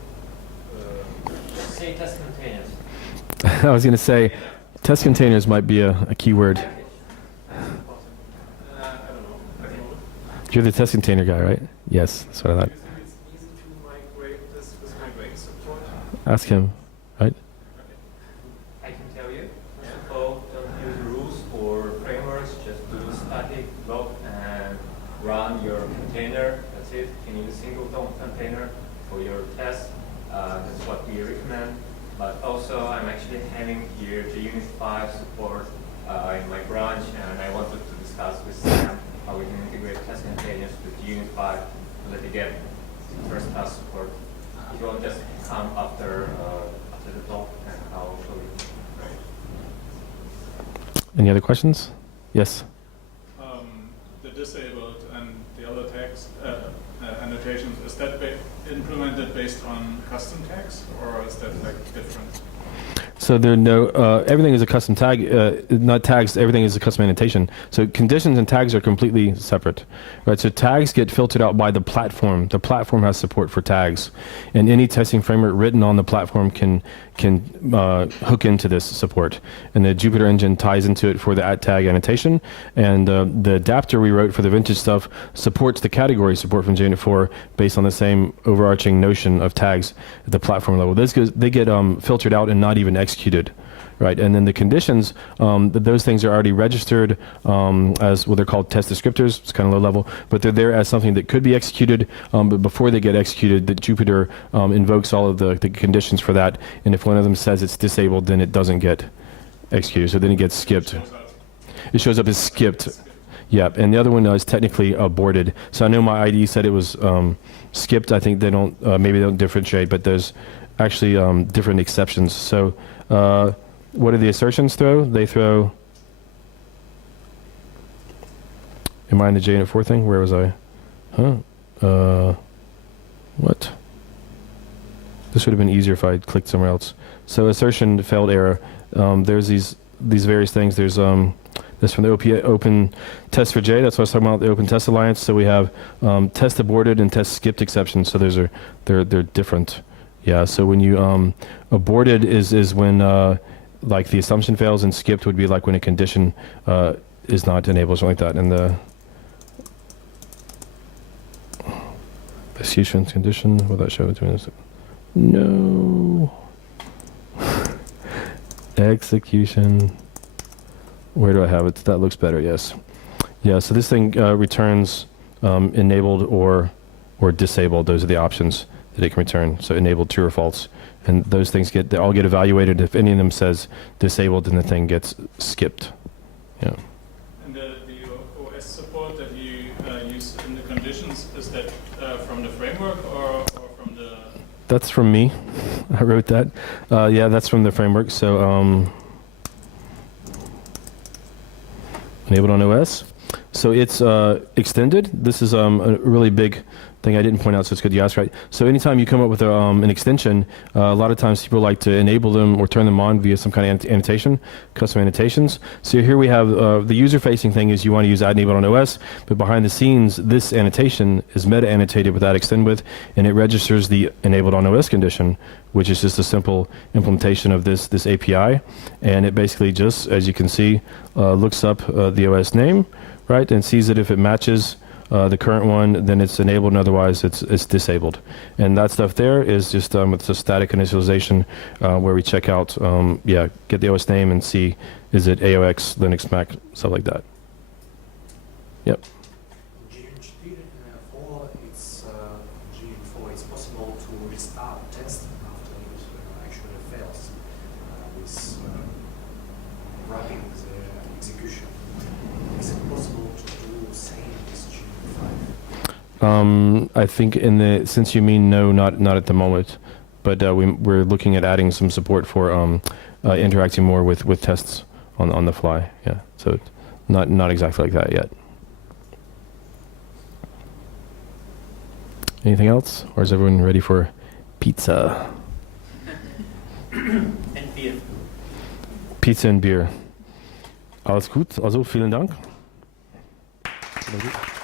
Say test containers. I was going to say, test containers might be a key word. I don't know. You're the test container guy, right? Yes, that's what I Do thought. you think it's easy to migrate this with migration support? Ask him, right? I can tell you. First of all, don't use rules or frameworks. Just do static log and run your container. That's it. You need a single DOM container for your test. That's what we recommend. But also, I'm actually having here the Unit 5 support in my branch, and I wanted to discuss with Sam how we can integrate test containers with Unit 5 so that you get first pass support. If you want, just come after the talk, and I'll show you. Any other questions? Yes. The disabled and the other tags annotations, is that implemented based on custom tags, or is that like different? So there are no, everything is a custom tag, not tags, everything is a custom annotation. So conditions and tags are completely separate, right? So tags get filtered out by the platform. The platform has support for tags, and any testing framework written on the platform can hook into this support. And the Jupyter engine ties into it for the @tag annotation, and the adapter we wrote for the vintage stuff supports the category support from JUnit 4 based on the same overarching notion of tags at the platform level. They get filtered out and not even executed, right? And then the conditions, those things are already registered as what they're called test descriptors. It's kind of low level, but they're there as something that could be executed. But before they get executed, the Jupyter invokes all of the conditions for that. And if one of them says it's disabled, then it doesn't get executed. So then it gets skipped. It shows up as skipped. Yep. And the other one is technically aborted. So I know my IDE said it was skipped. I think they don't, maybe they don't differentiate, but there's actually different exceptions. So what do the assertions throw? They throw, am I in the JUnit 4 thing? Where was I? Huh? What? This would have been easier if I had clicked somewhere else. So assertion failed error. There's these various things. There's this from the Open Test for J. That's what I was talking about, the Open Test Alliance. So we have test aborted and test skipped exceptions. So they're different. Yeah. So when you aborted is when like the assumption fails, and skipped would be like when a condition is not enabled, something like that. And the execution condition, will that show it to me? No. Execution. Where do I have it? That looks better, yes. Yeah, so this thing returns enabled or disabled. Those are the options that it can return. So enabled, true or false. And those things they all get evaluated. If any of them says disabled, then the thing gets skipped. Yeah. And the OS support that you use in the conditions, is that from the framework or from the... That's from me. I wrote that. Yeah, that's from the framework. So enabled on OS. So it's extended. This is a really big thing I didn't point out, so it's good you asked, right? So anytime you come up with an extension, a lot of times people like to enable them or turn them on via some kind of annotation, custom annotations. So here we have the user-facing thing is you want to use add enabled on OS, but behind the scenes, this annotation is meta-annotated with add extend with, and it registers the enabled on OS condition, which is just a simple implementation of this API. And it basically just, as you can see, looks up the OS name, right, and sees that if it matches the current one, then it's enabled, and otherwise it's disabled. And that stuff there is just it's a static initialization where we check out, get the OS name and see is it AOX, Linux, Mac, stuff like that. Yep. GN4, it's possible to restart test after it actually fails with wrapping the execution. Is it possible to do the same with GN5? I think since you mean no, not at the moment, but we're looking at adding some support for interacting more with tests on the fly. Yeah, so not exactly like that yet. Anything else, or is everyone ready for pizza? And beer. Pizza and beer. Alles gut. Also vielen Dank. Vielen Dank.